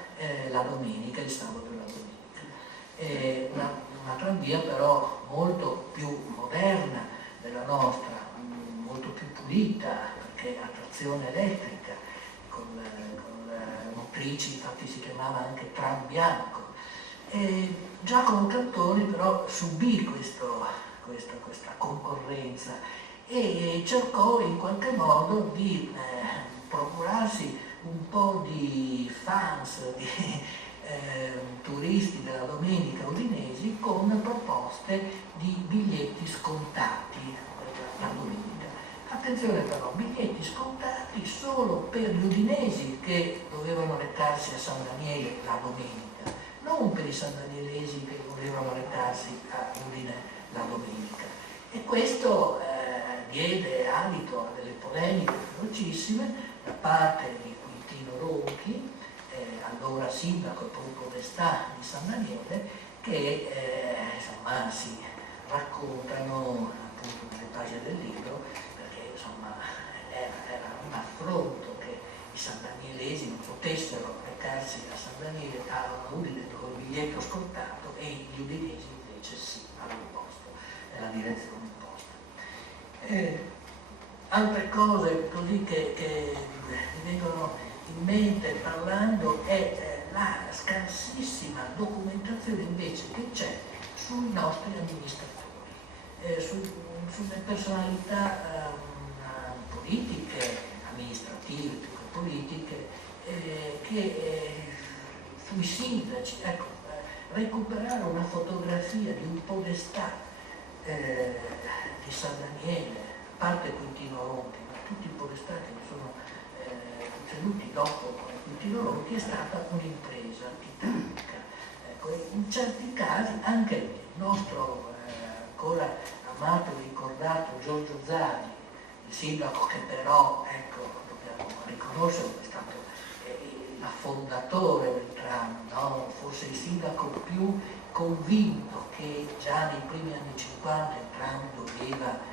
la domenica, il sabato e la domenica. Una tranvia però molto più moderna della nostra, molto più pulita, perché a trazione elettrica, con motrici, infatti si chiamava anche tram bianco. Giacomo Cantoni però subì questa concorrenza e cercò in qualche modo di procurarsi un po' di fans, di turisti della domenica udinesi con proposte di biglietti scontati la domenica. Attenzione però, biglietti scontati solo per gli udinesi che dovevano recarsi a San Daniele la domenica, non per i sandanielesi che volevano recarsi a Udine la domenica. E questo diede adito a delle polemiche velocissime da parte di Quintino Ronchi, allora sindaco e poi podestà di San Daniele, che insomma si raccontano appunto nelle pagine del libro, perché insomma era un affronto che i sandanielesi non potessero recarsi a San Daniele, a Udine con il biglietto scontato, e gli udinesi invece sì, all'opposto, nella direzione opposta. Altre cose così che mi vengono in mente parlando è la scarsissima documentazione invece che c'è sui nostri amministratori, sulle personalità politiche, amministrative più che politiche, sui sindaci. Ecco, recuperare una fotografia di un podestà di San Daniele, a parte Quintino Ronchi, ma tutti i podestà che sono succeduti dopo Quintino Ronchi, è stata un'impresa titanica. Ecco, in certi casi anche il nostro ancora amato e ricordato Giorgio Zani, il sindaco che però, ecco, dobbiamo riconoscerlo, è stato l'affondatore del tram, no? Forse il sindaco più convinto che già nei primi anni 50 il tram doveva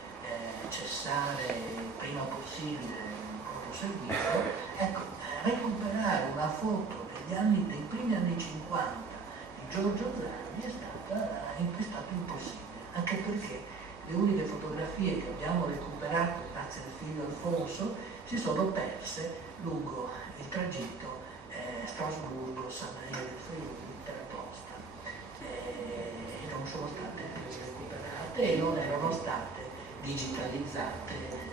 cessare il prima possibile il proprio servizio. Ecco, recuperare una foto dei primi anni 50 di Giorgio Zani è stato impossibile, anche perché le uniche fotografie che abbiamo recuperato grazie al figlio Alfonso si sono perse lungo il tragitto Strasburgo, San Daniele del Friuli per posta, e non sono state recuperate e non erano state digitalizzate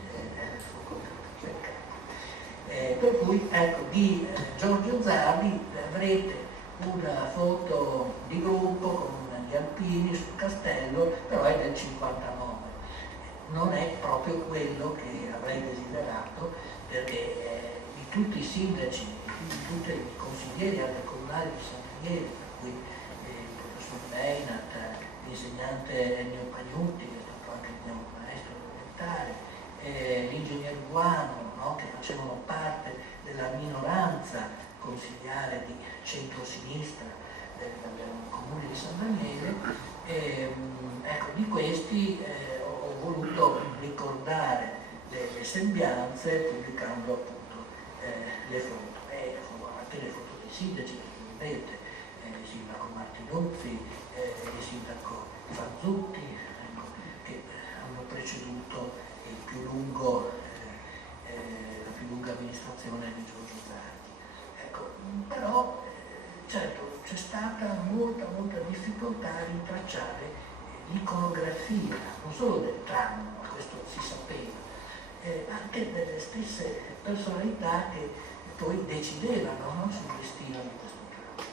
per cui ecco, di Giorgio Zani avrete una foto di gruppo con gli alpini sul castello, però è del 59, non è proprio quello che avrei desiderato, perché di tutti i sindaci, di tutti i consiglieri anche comunali di San Daniele, per cui il professor Beinat, l'insegnante Ennio Pagnutti, che è stato anche il mio maestro elementare, l'ingegner Guano, no? Che facevano parte della minoranza consigliare di centro-sinistra del comune di San Daniele, ecco, di questi ho voluto ricordare le sembianze pubblicando appunto le foto, anche le foto dei sindaci, che vedete, il sindaco Martinuzzi, il sindaco Fazzutti, ecco, che hanno preceduto la più lunga amministrazione di Giorgio Zani. Ecco, però certo c'è stata molta difficoltà a rintracciare l'iconografia, non solo del tram, ma questo si sapeva, anche delle stesse personalità che poi decidevano, no, sul destino di questo tram.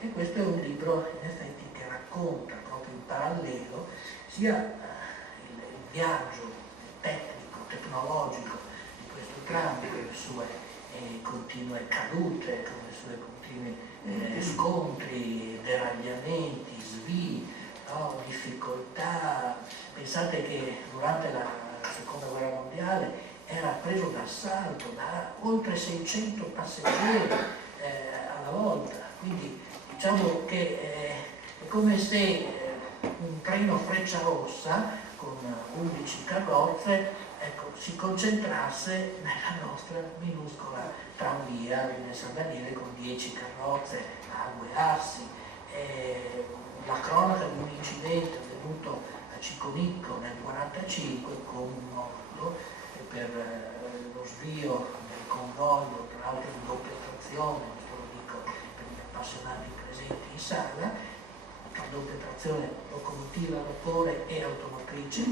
E questo è un libro in effetti che racconta proprio in parallelo sia il viaggio tecnico, tecnologico di questo tram, con le sue continue cadute, con le sue continui scontri, deragliamenti, svii, no, difficoltà. Pensate che durante la seconda guerra mondiale era preso d'assalto da oltre 600 passeggeri alla volta, quindi diciamo che è come se un treno Frecciarossa con 11 carrozze, ecco, si concentrasse nella nostra minuscola tranvia di San Daniele con 10 carrozze a 2 assi. La cronaca di un incidente avvenuto a Ciconicco nel 1945 con un morto per lo svio del convoglio, tra l'altro in doppia trazione, questo lo dico per gli appassionati presenti in sala, doppia trazione, locomotiva a vapore e automotrice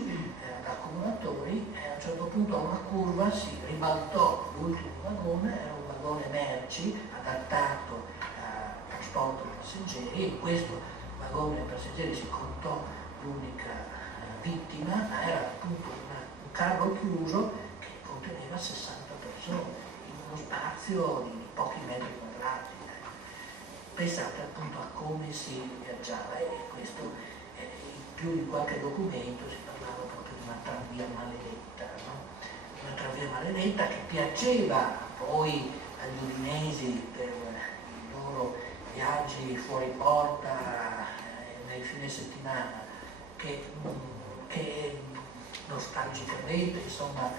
ad accumulatori, e a un certo punto a una curva si ribaltò l'ultimo vagone, era un vagone merci adattato a trasporto passeggeri, e in questo vagone passeggeri si contò l'unica vittima, ma era appunto un carro chiuso che conteneva 60 persone in uno spazio di pochi metri quadrati. Pensate appunto a come si viaggiava, e questo più in qualche documento si parlava proprio di una tranvia maledetta, no? Una tranvia maledetta che piaceva poi agli udinesi per i loro viaggi fuori porta nel fine settimana, che nostalgicamente insomma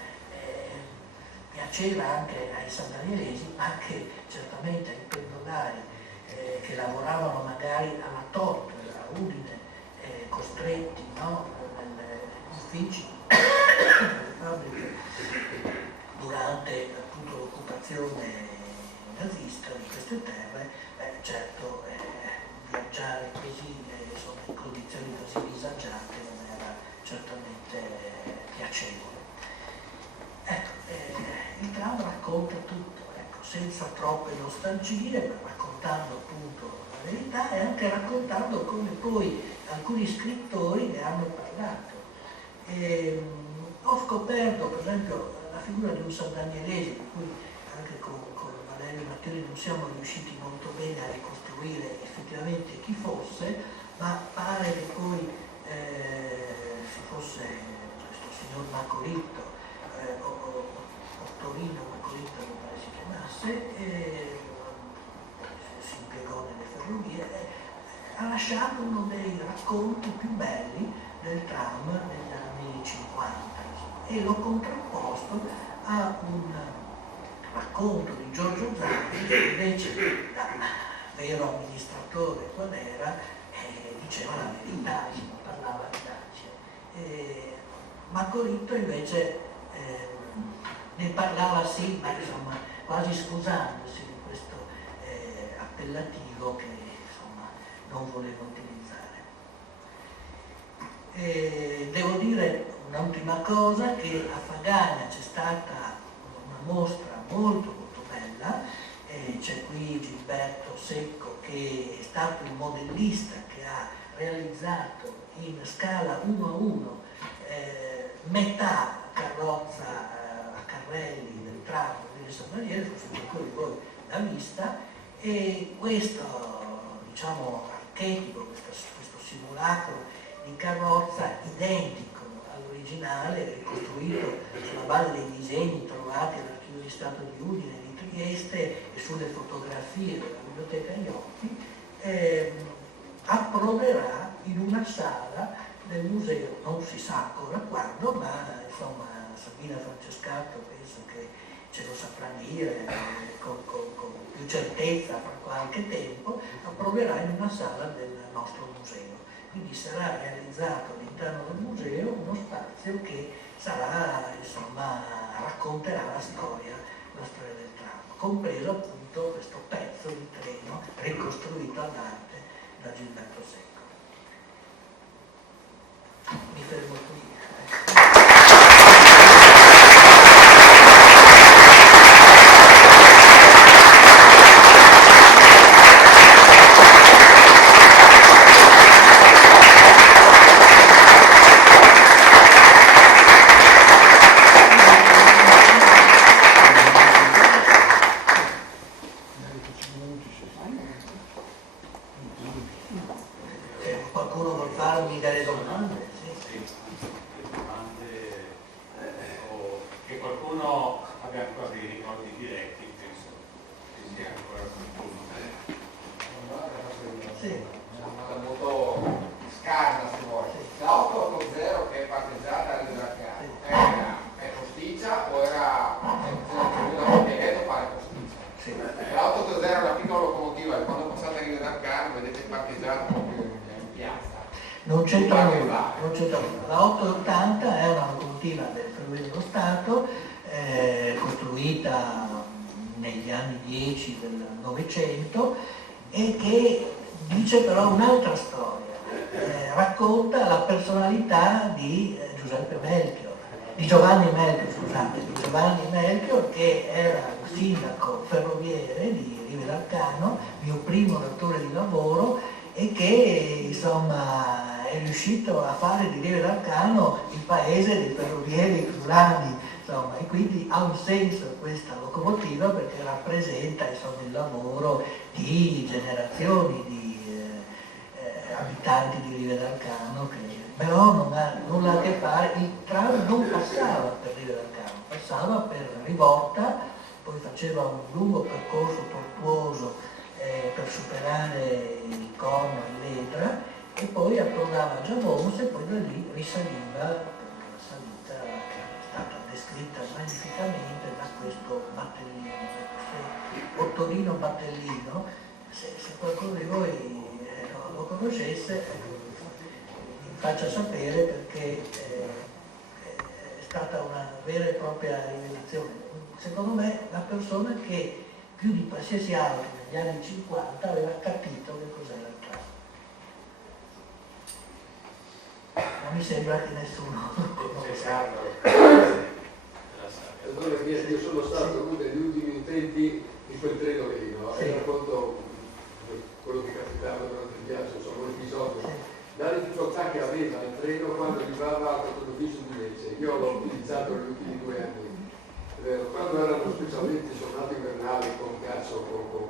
piaceva anche ai sandanielesi, ma anche certamente ai pendolari che lavoravano magari alla Tortora, a Udine, costretti, no, negli uffici, nelle fabbriche, durante appunto l'occupazione nazista di queste terre. Certo, viaggiare così, insomma, in condizioni così disagiate non era certamente piacevole. Ecco, il dramma racconta tutto, ecco, senza troppe nostalgie, ma raccontando appunto la verità e anche raccontando come poi alcuni scrittori ne hanno parlato. Ho scoperto per esempio la figura di un sandanielese, di cui anche con Valerio Mattioli non siamo riusciti molto bene a ricostruire effettivamente chi fosse, ma pare che poi ci fosse questo signor Macoritto, Ottorino Macoritto mi pare si chiamasse, si impiegò nelle ferrovie, ha lasciato uno dei racconti più belli del tram negli anni 50, insomma, e l'ho contrapposto a un racconto di Giorgio Zanni che invece, da vero amministratore qual era, diceva la verità, parlava di Dacia. Macoritto invece ne parlava sì, ma insomma quasi scusandosi di questo appellativo che insomma non volevo utilizzare. Devo dire un'ultima cosa, che a Fagagna c'è stata una mostra molto bella, c'è qui Gilberto Secco che è stato il modellista che ha realizzato in scala 1:1 metà carrozza a carrelli del tram delle Sandaniere, forse qualcuno di voi l'ha vista, e questo diciamo archetipo, questo simulacro di carrozza identico all'originale, ricostruito sulla base dei disegni trovati all'Archivio di Stato di Udine, di Trieste e sulle fotografie della Biblioteca Iotti, approderà in una sala del museo, non si sa ancora quando, ma insomma Sabina Francescato penso che ce lo saprà dire con più certezza fra qualche tempo, approderà in una sala del nostro museo. Quindi sarà realizzato all'interno del museo uno spazio che sarà, insomma, racconterà la storia del tram, compreso appunto questo pezzo di treno ricostruito all'arte da Gilberto Secco. Mi fermo qui. Qualcuno vuol farmi delle domande? Che qualcuno abbia ancora dei ricordi diretti, penso che sia ancora qualcuno. Sì. Molto scarsa se vuoi. La 880 che è parteggiata all'Arcano è posticcia o era detto fare posticcia? Sì. La 880 è una piccola locomotiva e quando passate a Rio d'Arcano vedete parcheggiato proprio in piazza. Non c'entra nulla, non c'entra nulla. La 880 è una locomotiva del Ferrovie dello Stato, costruita negli anni 10 del Novecento e che dice però un'altra storia, racconta la personalità di Giuseppe Melchior, di Giovanni Melchior che era il sindaco ferroviere di Rive d'Arcano, mio primo datore di lavoro, e che insomma è riuscito a fare di Rive d'Arcano il paese dei ferrovieri friulani, insomma, e quindi ha un senso questa locomotiva perché rappresenta insomma, il lavoro di generazioni di abitanti di Rive d'Arcano che però non ha nulla a che fare, il tram non passava per Riva del Carmo, passava per Rivolta, poi faceva un lungo percorso tortuoso per superare il Corno e l'Edra e poi approdava a Giavons e poi da lì risaliva la salita che è stata descritta magnificamente da questo Battellino, Ottorino Battellino. Se qualcuno di voi lo conoscesse, mi faccia sapere, perché è stata una vera e propria rivelazione. Secondo me la persona che più di qualsiasi altro negli anni 50 aveva capito che cos'era il tram. Non mi sembra che nessuno lo conosca. Allora, io sono stato uno degli ultimi utenti di quel treno lì, no? Sì. E racconto quello che capitava durante il viaggio, insomma, un episodio. La difficoltà che aveva il treno quando arrivava al Crotone di Lecce. Io l'ho utilizzato negli ultimi 2 anni. Quando erano specialmente giornate invernali con cazzo, con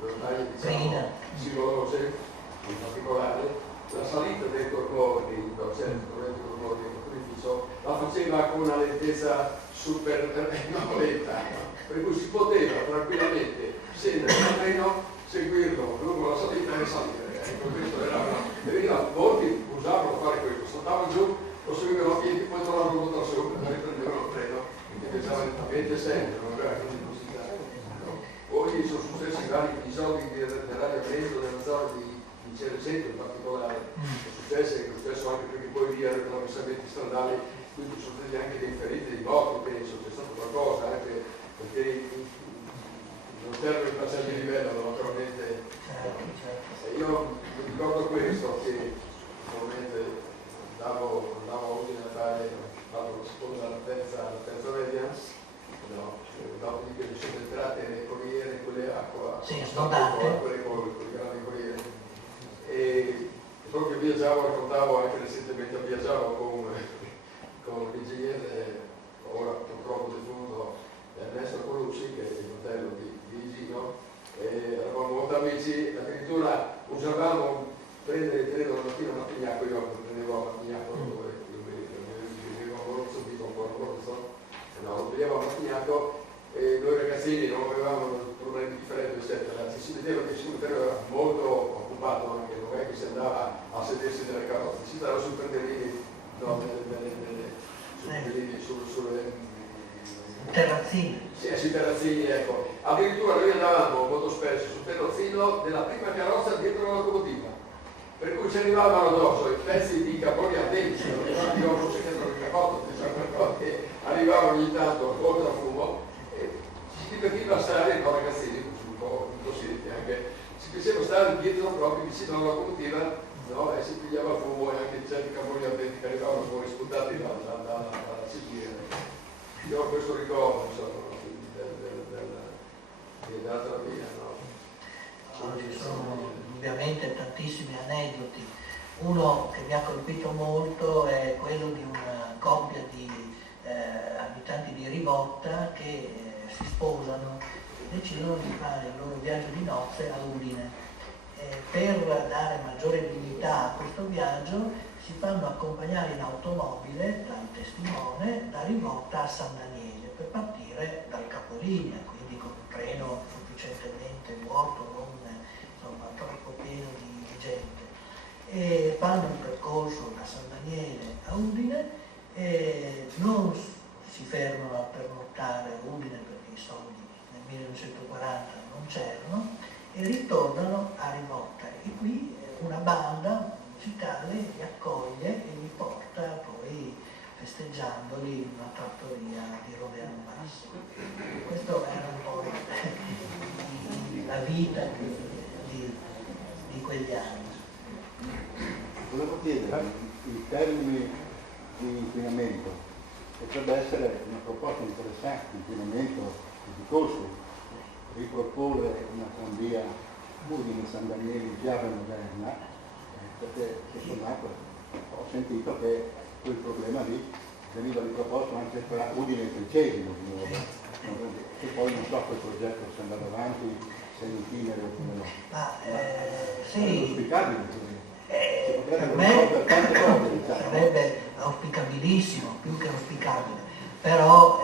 rotaie, diciamo, sinuose, in particolare, la salita dei tornoni, del tornoni del Crocifisso, la faceva con una lentezza super lenta, per cui si poteva tranquillamente scendere dal treno, seguirlo lungo la salita e salire. Ecco, questo era molti usavano fare questo, saltavano giù, lo seguivano a piedi, poi tornavano da su, riprendevano il treno, che viaggiava lentamente sempre, non aveva così velocità. Poi sono successi vari episodi di radiamento nella zona di Cerecento in particolare, è successo anche perché poi lì erano attraversamenti stradali, quindi sono stati anche dei feriti, dei morti, penso, c'è stato qualcosa, anche perché non c'erano i passaggi di livello, naturalmente. Io mi ricordo questo, che ovviamente andavo a Udine a fare la terza media, no, dopodiché mi sono entrate le corriere, quelle acqua, quelle grandi corriere, e proprio viaggiavo, raccontavo anche recentemente, viaggiavo con l'ingegnere, ora purtroppo defunto, Ernesto Colucci, che è il fratello di Gino, e eravamo molto amici, addirittura usavamo prendere il treno la mattina a Martignaco, io prendevo a Martignaco dove vivevo a Morozzo, vivo ancora a Morozzo, no, lo prendevo a Martignaco e noi ragazzini non avevamo problemi differenti, eccetera, ci si vedeva che il treno era molto occupato, anche non è che si andava a sedersi nelle carrozze, si stava sui pendelini, no, sulle terrazzini. Sì, sui terrazzini, ecco. Addirittura noi andavamo molto spesso sul terrazzino della prima carrozza dietro la locomotiva, per cui ci arrivavano addosso i pezzi di carboni ardenti, io non so che dentro il capotto, che arrivavano ogni tanto oltre a fumo, e si divertiva a stare, no ragazzini, un po' incoscienti anche, si piaceva stare dietro proprio vicino alla locomotiva, no, e si pigliava fumo e anche certi carboni ardenti che arrivavano fuori sputati dalla Sicilia. Io ho questo ricordo, insomma, dell'altra via, no? Ci sono ovviamente tantissimi aneddoti. Uno che mi ha colpito molto è quello di una coppia di abitanti di Rivolta che si sposano e decidono di fare il loro viaggio di nozze a Udine. Per dare maggiore dignità a questo viaggio si fanno accompagnare in automobile dal testimone da Rivolta a San Daniele per partire dal capolinea, quindi con un treno sufficientemente vuoto, non insomma, troppo pieno di gente. E fanno il percorso da San Daniele a Udine e non si fermano a pernottare a Udine perché i soldi nel 1940 non c'erano e ritornano a Rivolta e qui una banda musicale li accoglie e li porta poi festeggiandoli in una trattoria di Roveano Basso. Questo era un po' la vita di quegli anni. Volevo chiedere, in termini di inquinamento, potrebbe essere una proposta interessante, inquinamento di costo, riproporre una tranvia Udine San Daniele chiave moderna, perché ho sentito che quel problema lì veniva riproposto anche tra Udine e Trecesimo di nuovo, e poi non so quel progetto se andava avanti, se in itinere oppure no. Sì. È auspicabile. per me sarebbe auspicabilissimo, più che auspicabile, però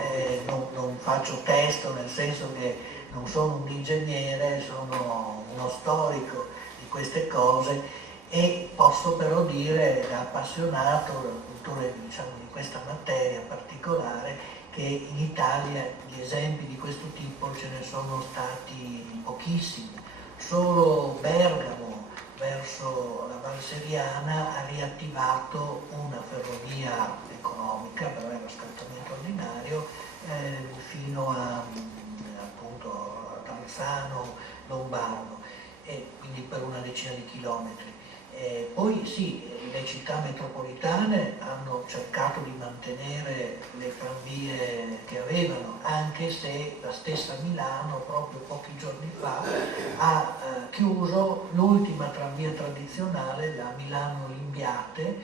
non faccio testo, nel senso che non sono un ingegnere, sono uno storico di queste cose e posso però dire, da appassionato, cultore diciamo, di questa materia particolare, che in Italia di esempi di questo tipo ce ne sono stati pochissimi. Solo Bergamo, verso la Val Seriana, ha riattivato una ferrovia economica, però era scattamento ordinario, fino a appunto a Tanzano, Lombardo, e quindi per una decina di chilometri. Poi sì, le città metropolitane hanno cercato di mantenere le tramvie che avevano, anche se la stessa Milano proprio pochi giorni fa ha chiuso l'ultima tramvia tradizionale, la Milano-Limbiate,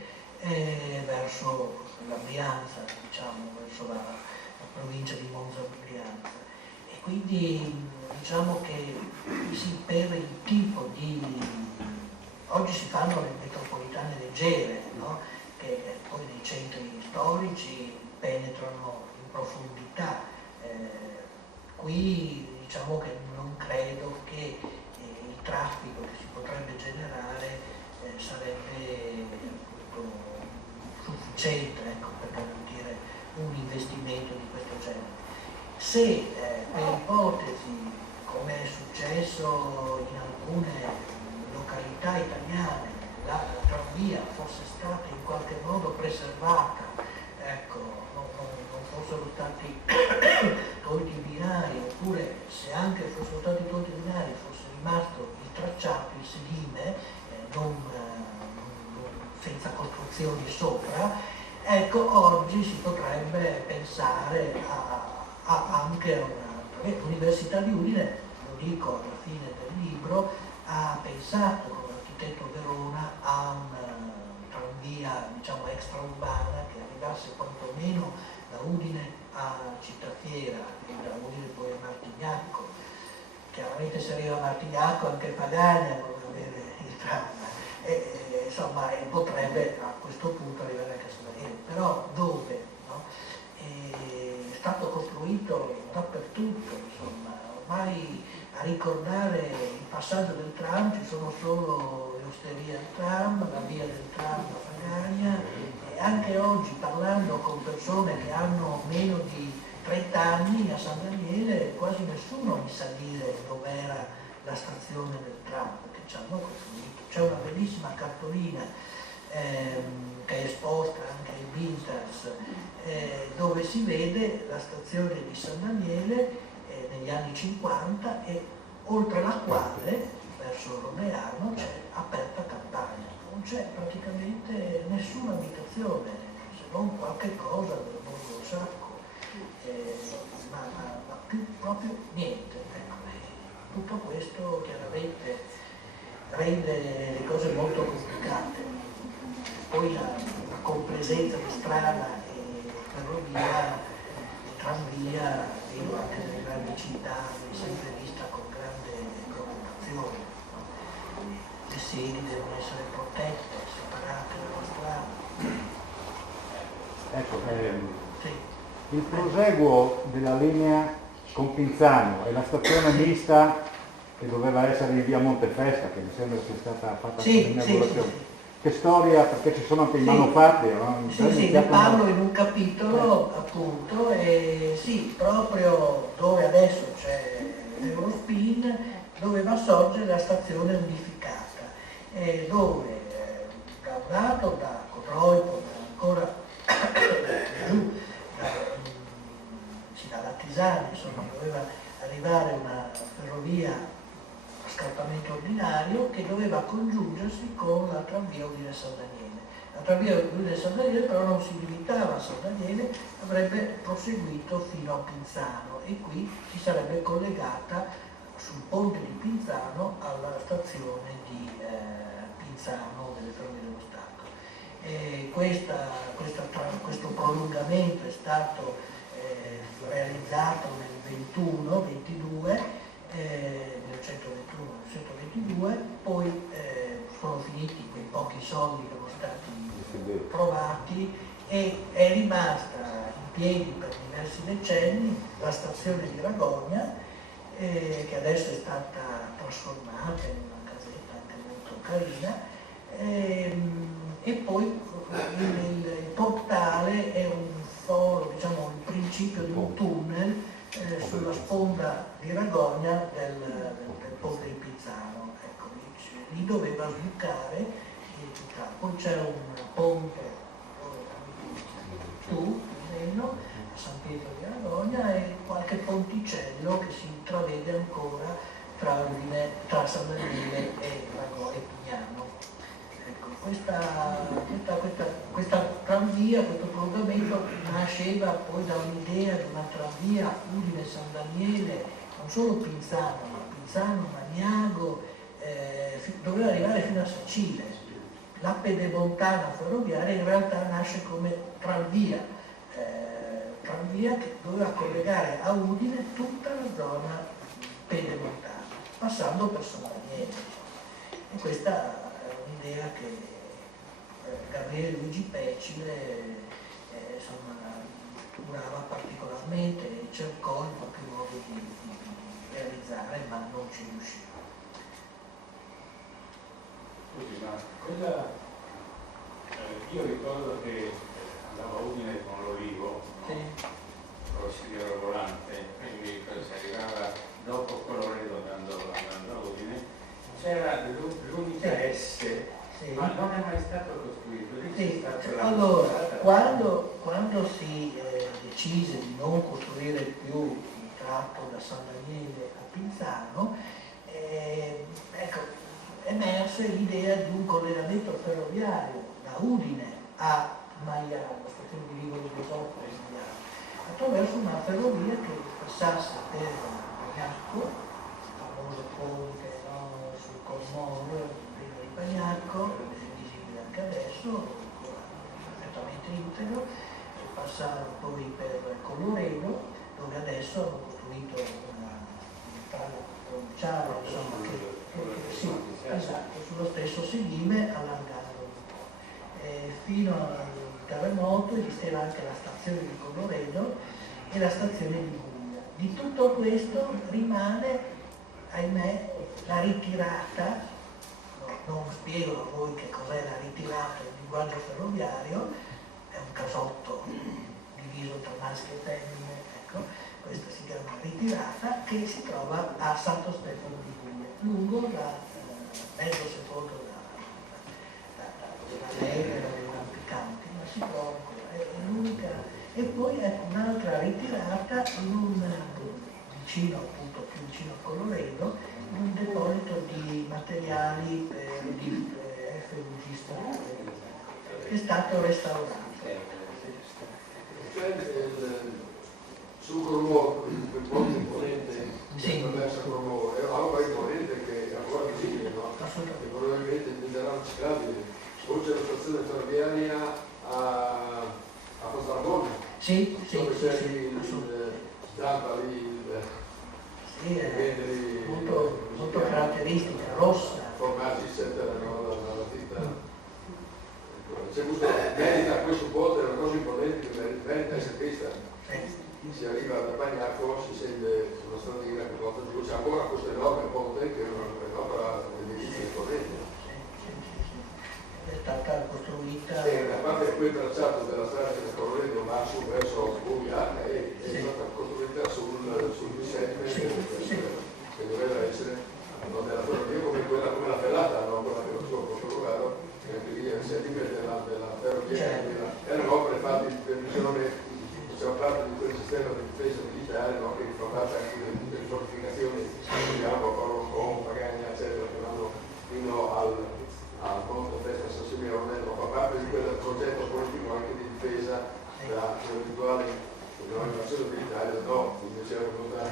verso la Brianza, diciamo, verso la provincia di Monza Brianza. E quindi diciamo che sì, per il tipo di... Oggi si fanno le metropolitane leggere, no? Che poi nei centri storici penetrano in profondità. Qui diciamo che non credo che il traffico che si potrebbe generare sarebbe appunto sufficiente, ecco, per garantire un investimento di questo genere. Se per ipotesi, come è successo in alcune località italiane, la tramvia fosse stata in qualche modo preservata, ecco, non fossero stati tolti i binari, oppure se anche fossero stati tolti i binari fosse rimasto il tracciato, il sedime, senza costruzioni sopra, ecco, oggi si potrebbe pensare anche a l'Università di Udine, lo dico alla fine del libro, ha pensato con l'architetto Verona a una tramvia diciamo extraurbana che arrivasse quantomeno da Udine a Cittafiera e da Udine poi a Martignacco. Chiaramente se arriva a Martignacco anche Pagania vuole avere il tram, insomma potrebbe a questo punto arrivare anche a Sassari, però dove? No? È stato costruito dappertutto, insomma, ormai a ricordare il passaggio del tram ci sono solo le osterie del tram, la via del tram a Pagania, e anche oggi parlando con persone che hanno meno di 30 anni a San Daniele quasi nessuno mi sa dire dov'era la stazione del tram, perché ci hanno costruito. C'è una bellissima cartolina che è esposta anche in Vintas, dove si vede la stazione di San Daniele negli anni 50 e oltre la quale, verso Ronearno, c'è aperta campagna. Non c'è praticamente nessuna abitazione, se non qualche cosa del Borgo Sacco, ma più proprio niente. Ecco. Tutto questo chiaramente rende le cose molto complicate. Poi la compresenza di strada e ferrovia, tranvia, vedo anche nelle grandi città, è sempre vista con grande preoccupazione. No? Le sedi devono essere protette, separate dalla strada. Ecco, Sì. il proseguo della linea con Pinzano e la stazione mista che doveva essere in via Montefesta, che mi sembra sia stata fatta l'inaugurazione. Sì. Che storia, perché ci sono anche i manufatti, no? Sì, ne parlo in un capitolo appunto, e sì, proprio dove adesso c'è l'Eurospin doveva sorgere la stazione unificata, dove da un lato da Codroipo, ancora giù, da Lattisani, insomma, doveva arrivare una ferrovia a scartamento ordinario che doveva congiungersi con la tramvia Udine-San Daniele. La tramvia Udine-San Daniele però non si limitava a San Daniele, avrebbe proseguito fino a Pinzano e qui si sarebbe collegata sul ponte di Pinzano alla stazione di Pinzano delle Ferrovie dello Stato. Questo prolungamento è stato realizzato nel 21-22, nel 121-122, poi sono finiti quei pochi soldi che erano stati trovati e è rimasta in piedi per diversi decenni la stazione di Ragogna, che adesso è stata trasformata in una casetta anche molto carina, e poi il portale è un foro, diciamo il principio di un tunnel sulla sponda di Ragogna del ponte di Pizzano. Ecco, lì doveva sbucare il Pizzano. Poi c'è un ponte tu, più o meno, a San Pietro di Ragogna, e qualche ponticello che si intravede ancora tra San Daniele e Ragogna e Pignano. Ecco, questa tranvia, questo collegamento nasceva poi da un'idea di una tranvia Udine-San Daniele, non solo Pinzano, ma Pinzano, Magnago, doveva arrivare fino a Sacile. La pedemontana ferroviaria in realtà nasce come tranvia che doveva collegare a Udine tutta la zona pedemontana, passando per San Daniele. E questa un'idea che Gabriele Luigi Pecile curava particolarmente e cercò in qualche modo di realizzare, ma non ci riuscì. Scusi, ma cosa... io ricordo che andavo a Udine con l'Olivo, Sì. con lo scigliero volante, quindi si arrivava dopo Colloredo andando a Udine, c'era l'unica S, Sì. ma non è mai stato costruito. Lì Sì, c'è stata allora, la... quando si decise di non costruire più il tratto da San Daniele a Pinzano, ecco, emerse l'idea di un collegamento ferroviario da Udine a Maiano, la stazione di Rivoli di Sopra e Maiano, attraverso una ferrovia che passasse per Bagnacco, il famoso ponte, no, sul Cormoro, prima di Bagnacco, visibile anche adesso, ancora perfettamente integro, e passare poi per Colloredo, dove adesso hanno costruito una strada provinciale, insomma, sì, esatto, sullo stesso sedime, allargando un po'. Fino al terremoto esisteva anche la stazione di Colloredo e la stazione di Buia. Di tutto questo rimane, ahimè, la ritirata. Non spiego a voi che cos'è la ritirata in linguaggio ferroviario, è un casotto diviso tra maschi e femmine, ecco, questa si chiama ritirata, che si trova a Santo Stefano di Buia, lungo da mezzo sepolcro della Lega, dei Rampicanti, ma si trova ancora, è l'unica. E poi ecco un'altra ritirata vicino, appunto, più vicino a Colloredo, in un deposito di materiali di FVG che è stato restaurato. Sul Cormoro, quel ponte imponente Sì. attraverso il Cormoro, è una roba imponente che è ancora visibile, no? Che probabilmente diventerà ciclabile. Poi c'è la stazione ferroviaria a Costragone, Sì, dove c'è assolutamente. stampa lì Sì, è molto caratteristica, rossa. formaggi, eccetera, no? La ditta. C'è merita questo ponte, è una cosa imponente che merita essere vista. Si arriva da Bagnacco, si scende sulla stradina che porta giù, c'è ancora questo enorme ponte che è un'opera bellissima e imponente. È stata costruita. E a parte quel tracciato della strada che Colloredo va su verso Buia è stata costruita sul disegno che doveva essere, non era ferrovia come la Felata, no? Quella che lo so, Portogruaro, che anche lì è il sedime della ferrovia. Erano opere fatte in previsione, faceva parte di quel sistema di difesa militare, no? Che fa parte anche di tutte le fortificazioni, Campo, Corocon, Pagagna, eccetera, che vanno fino al Monte Festa San Simeone, no? Fa parte di quel progetto politico anche di difesa da eventuali invasioni militari, no? Invece è venuta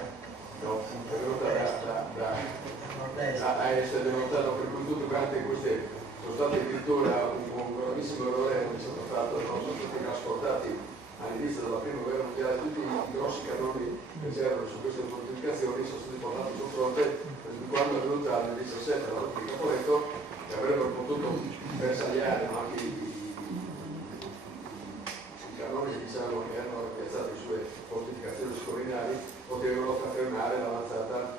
a essere denotata, per cui tutte quante queste sono state addirittura un gravissimo errore che è stato fatto, no? Sono stati trasportati all'inizio della prima guerra mondiale tutti i grossi cannoni che c'erano su queste fortificazioni sono stati portati sul fronte, quando è venuta nel 17 la lotta di Caporetto, che avrebbero potuto bersagliare, no? Anche i cannoni che dicevano che erano piazzati sulle fortificazioni scorinali potevano fermare l'avanzata,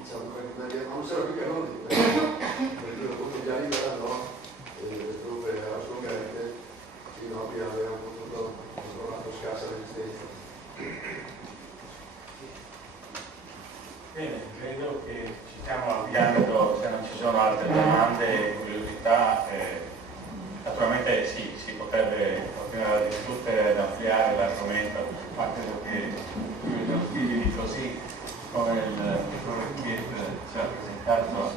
diciamo, ma non c'erano più cannoni, perché dopo gli anni erano le truppe austro-ungherese, i nobili avevano potuto controllato scarsa resistenza. Bene, credo che ci stiamo avviando, se non ci sono altre domande, curiosità, naturalmente sì, si potrebbe continuare a discutere, ad ampliare l'argomento, ma credo che lo stile così come il professor Kiet ci ha presentato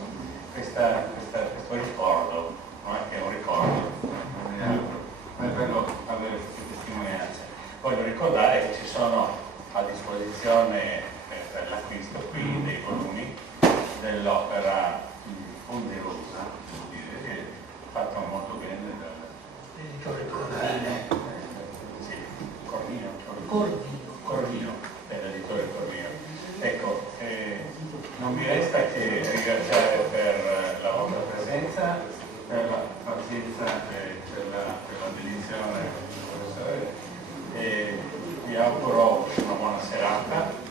questo ricordo, non è che è un ricordo, non è altro, ma è bello avere queste testimonianze. Voglio ricordare che ci sono a disposizione per l'acquisto qui dei volumi dell'opera ponderosa, che è fatta molto bene L'editore Corvino. sì, Corvino, l'editore Corvino. Ecco, non mi resta che ringraziare per la vostra presenza, per la pazienza e per la dedizione del professore, e vi auguro una buona serata.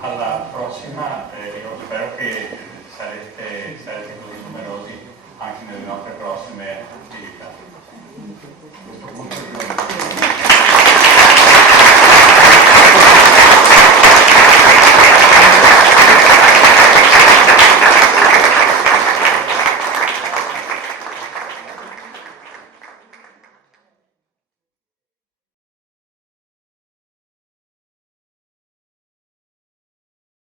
Alla prossima, io spero che sarete così numerosi anche nelle nostre prossime attività. A questo punto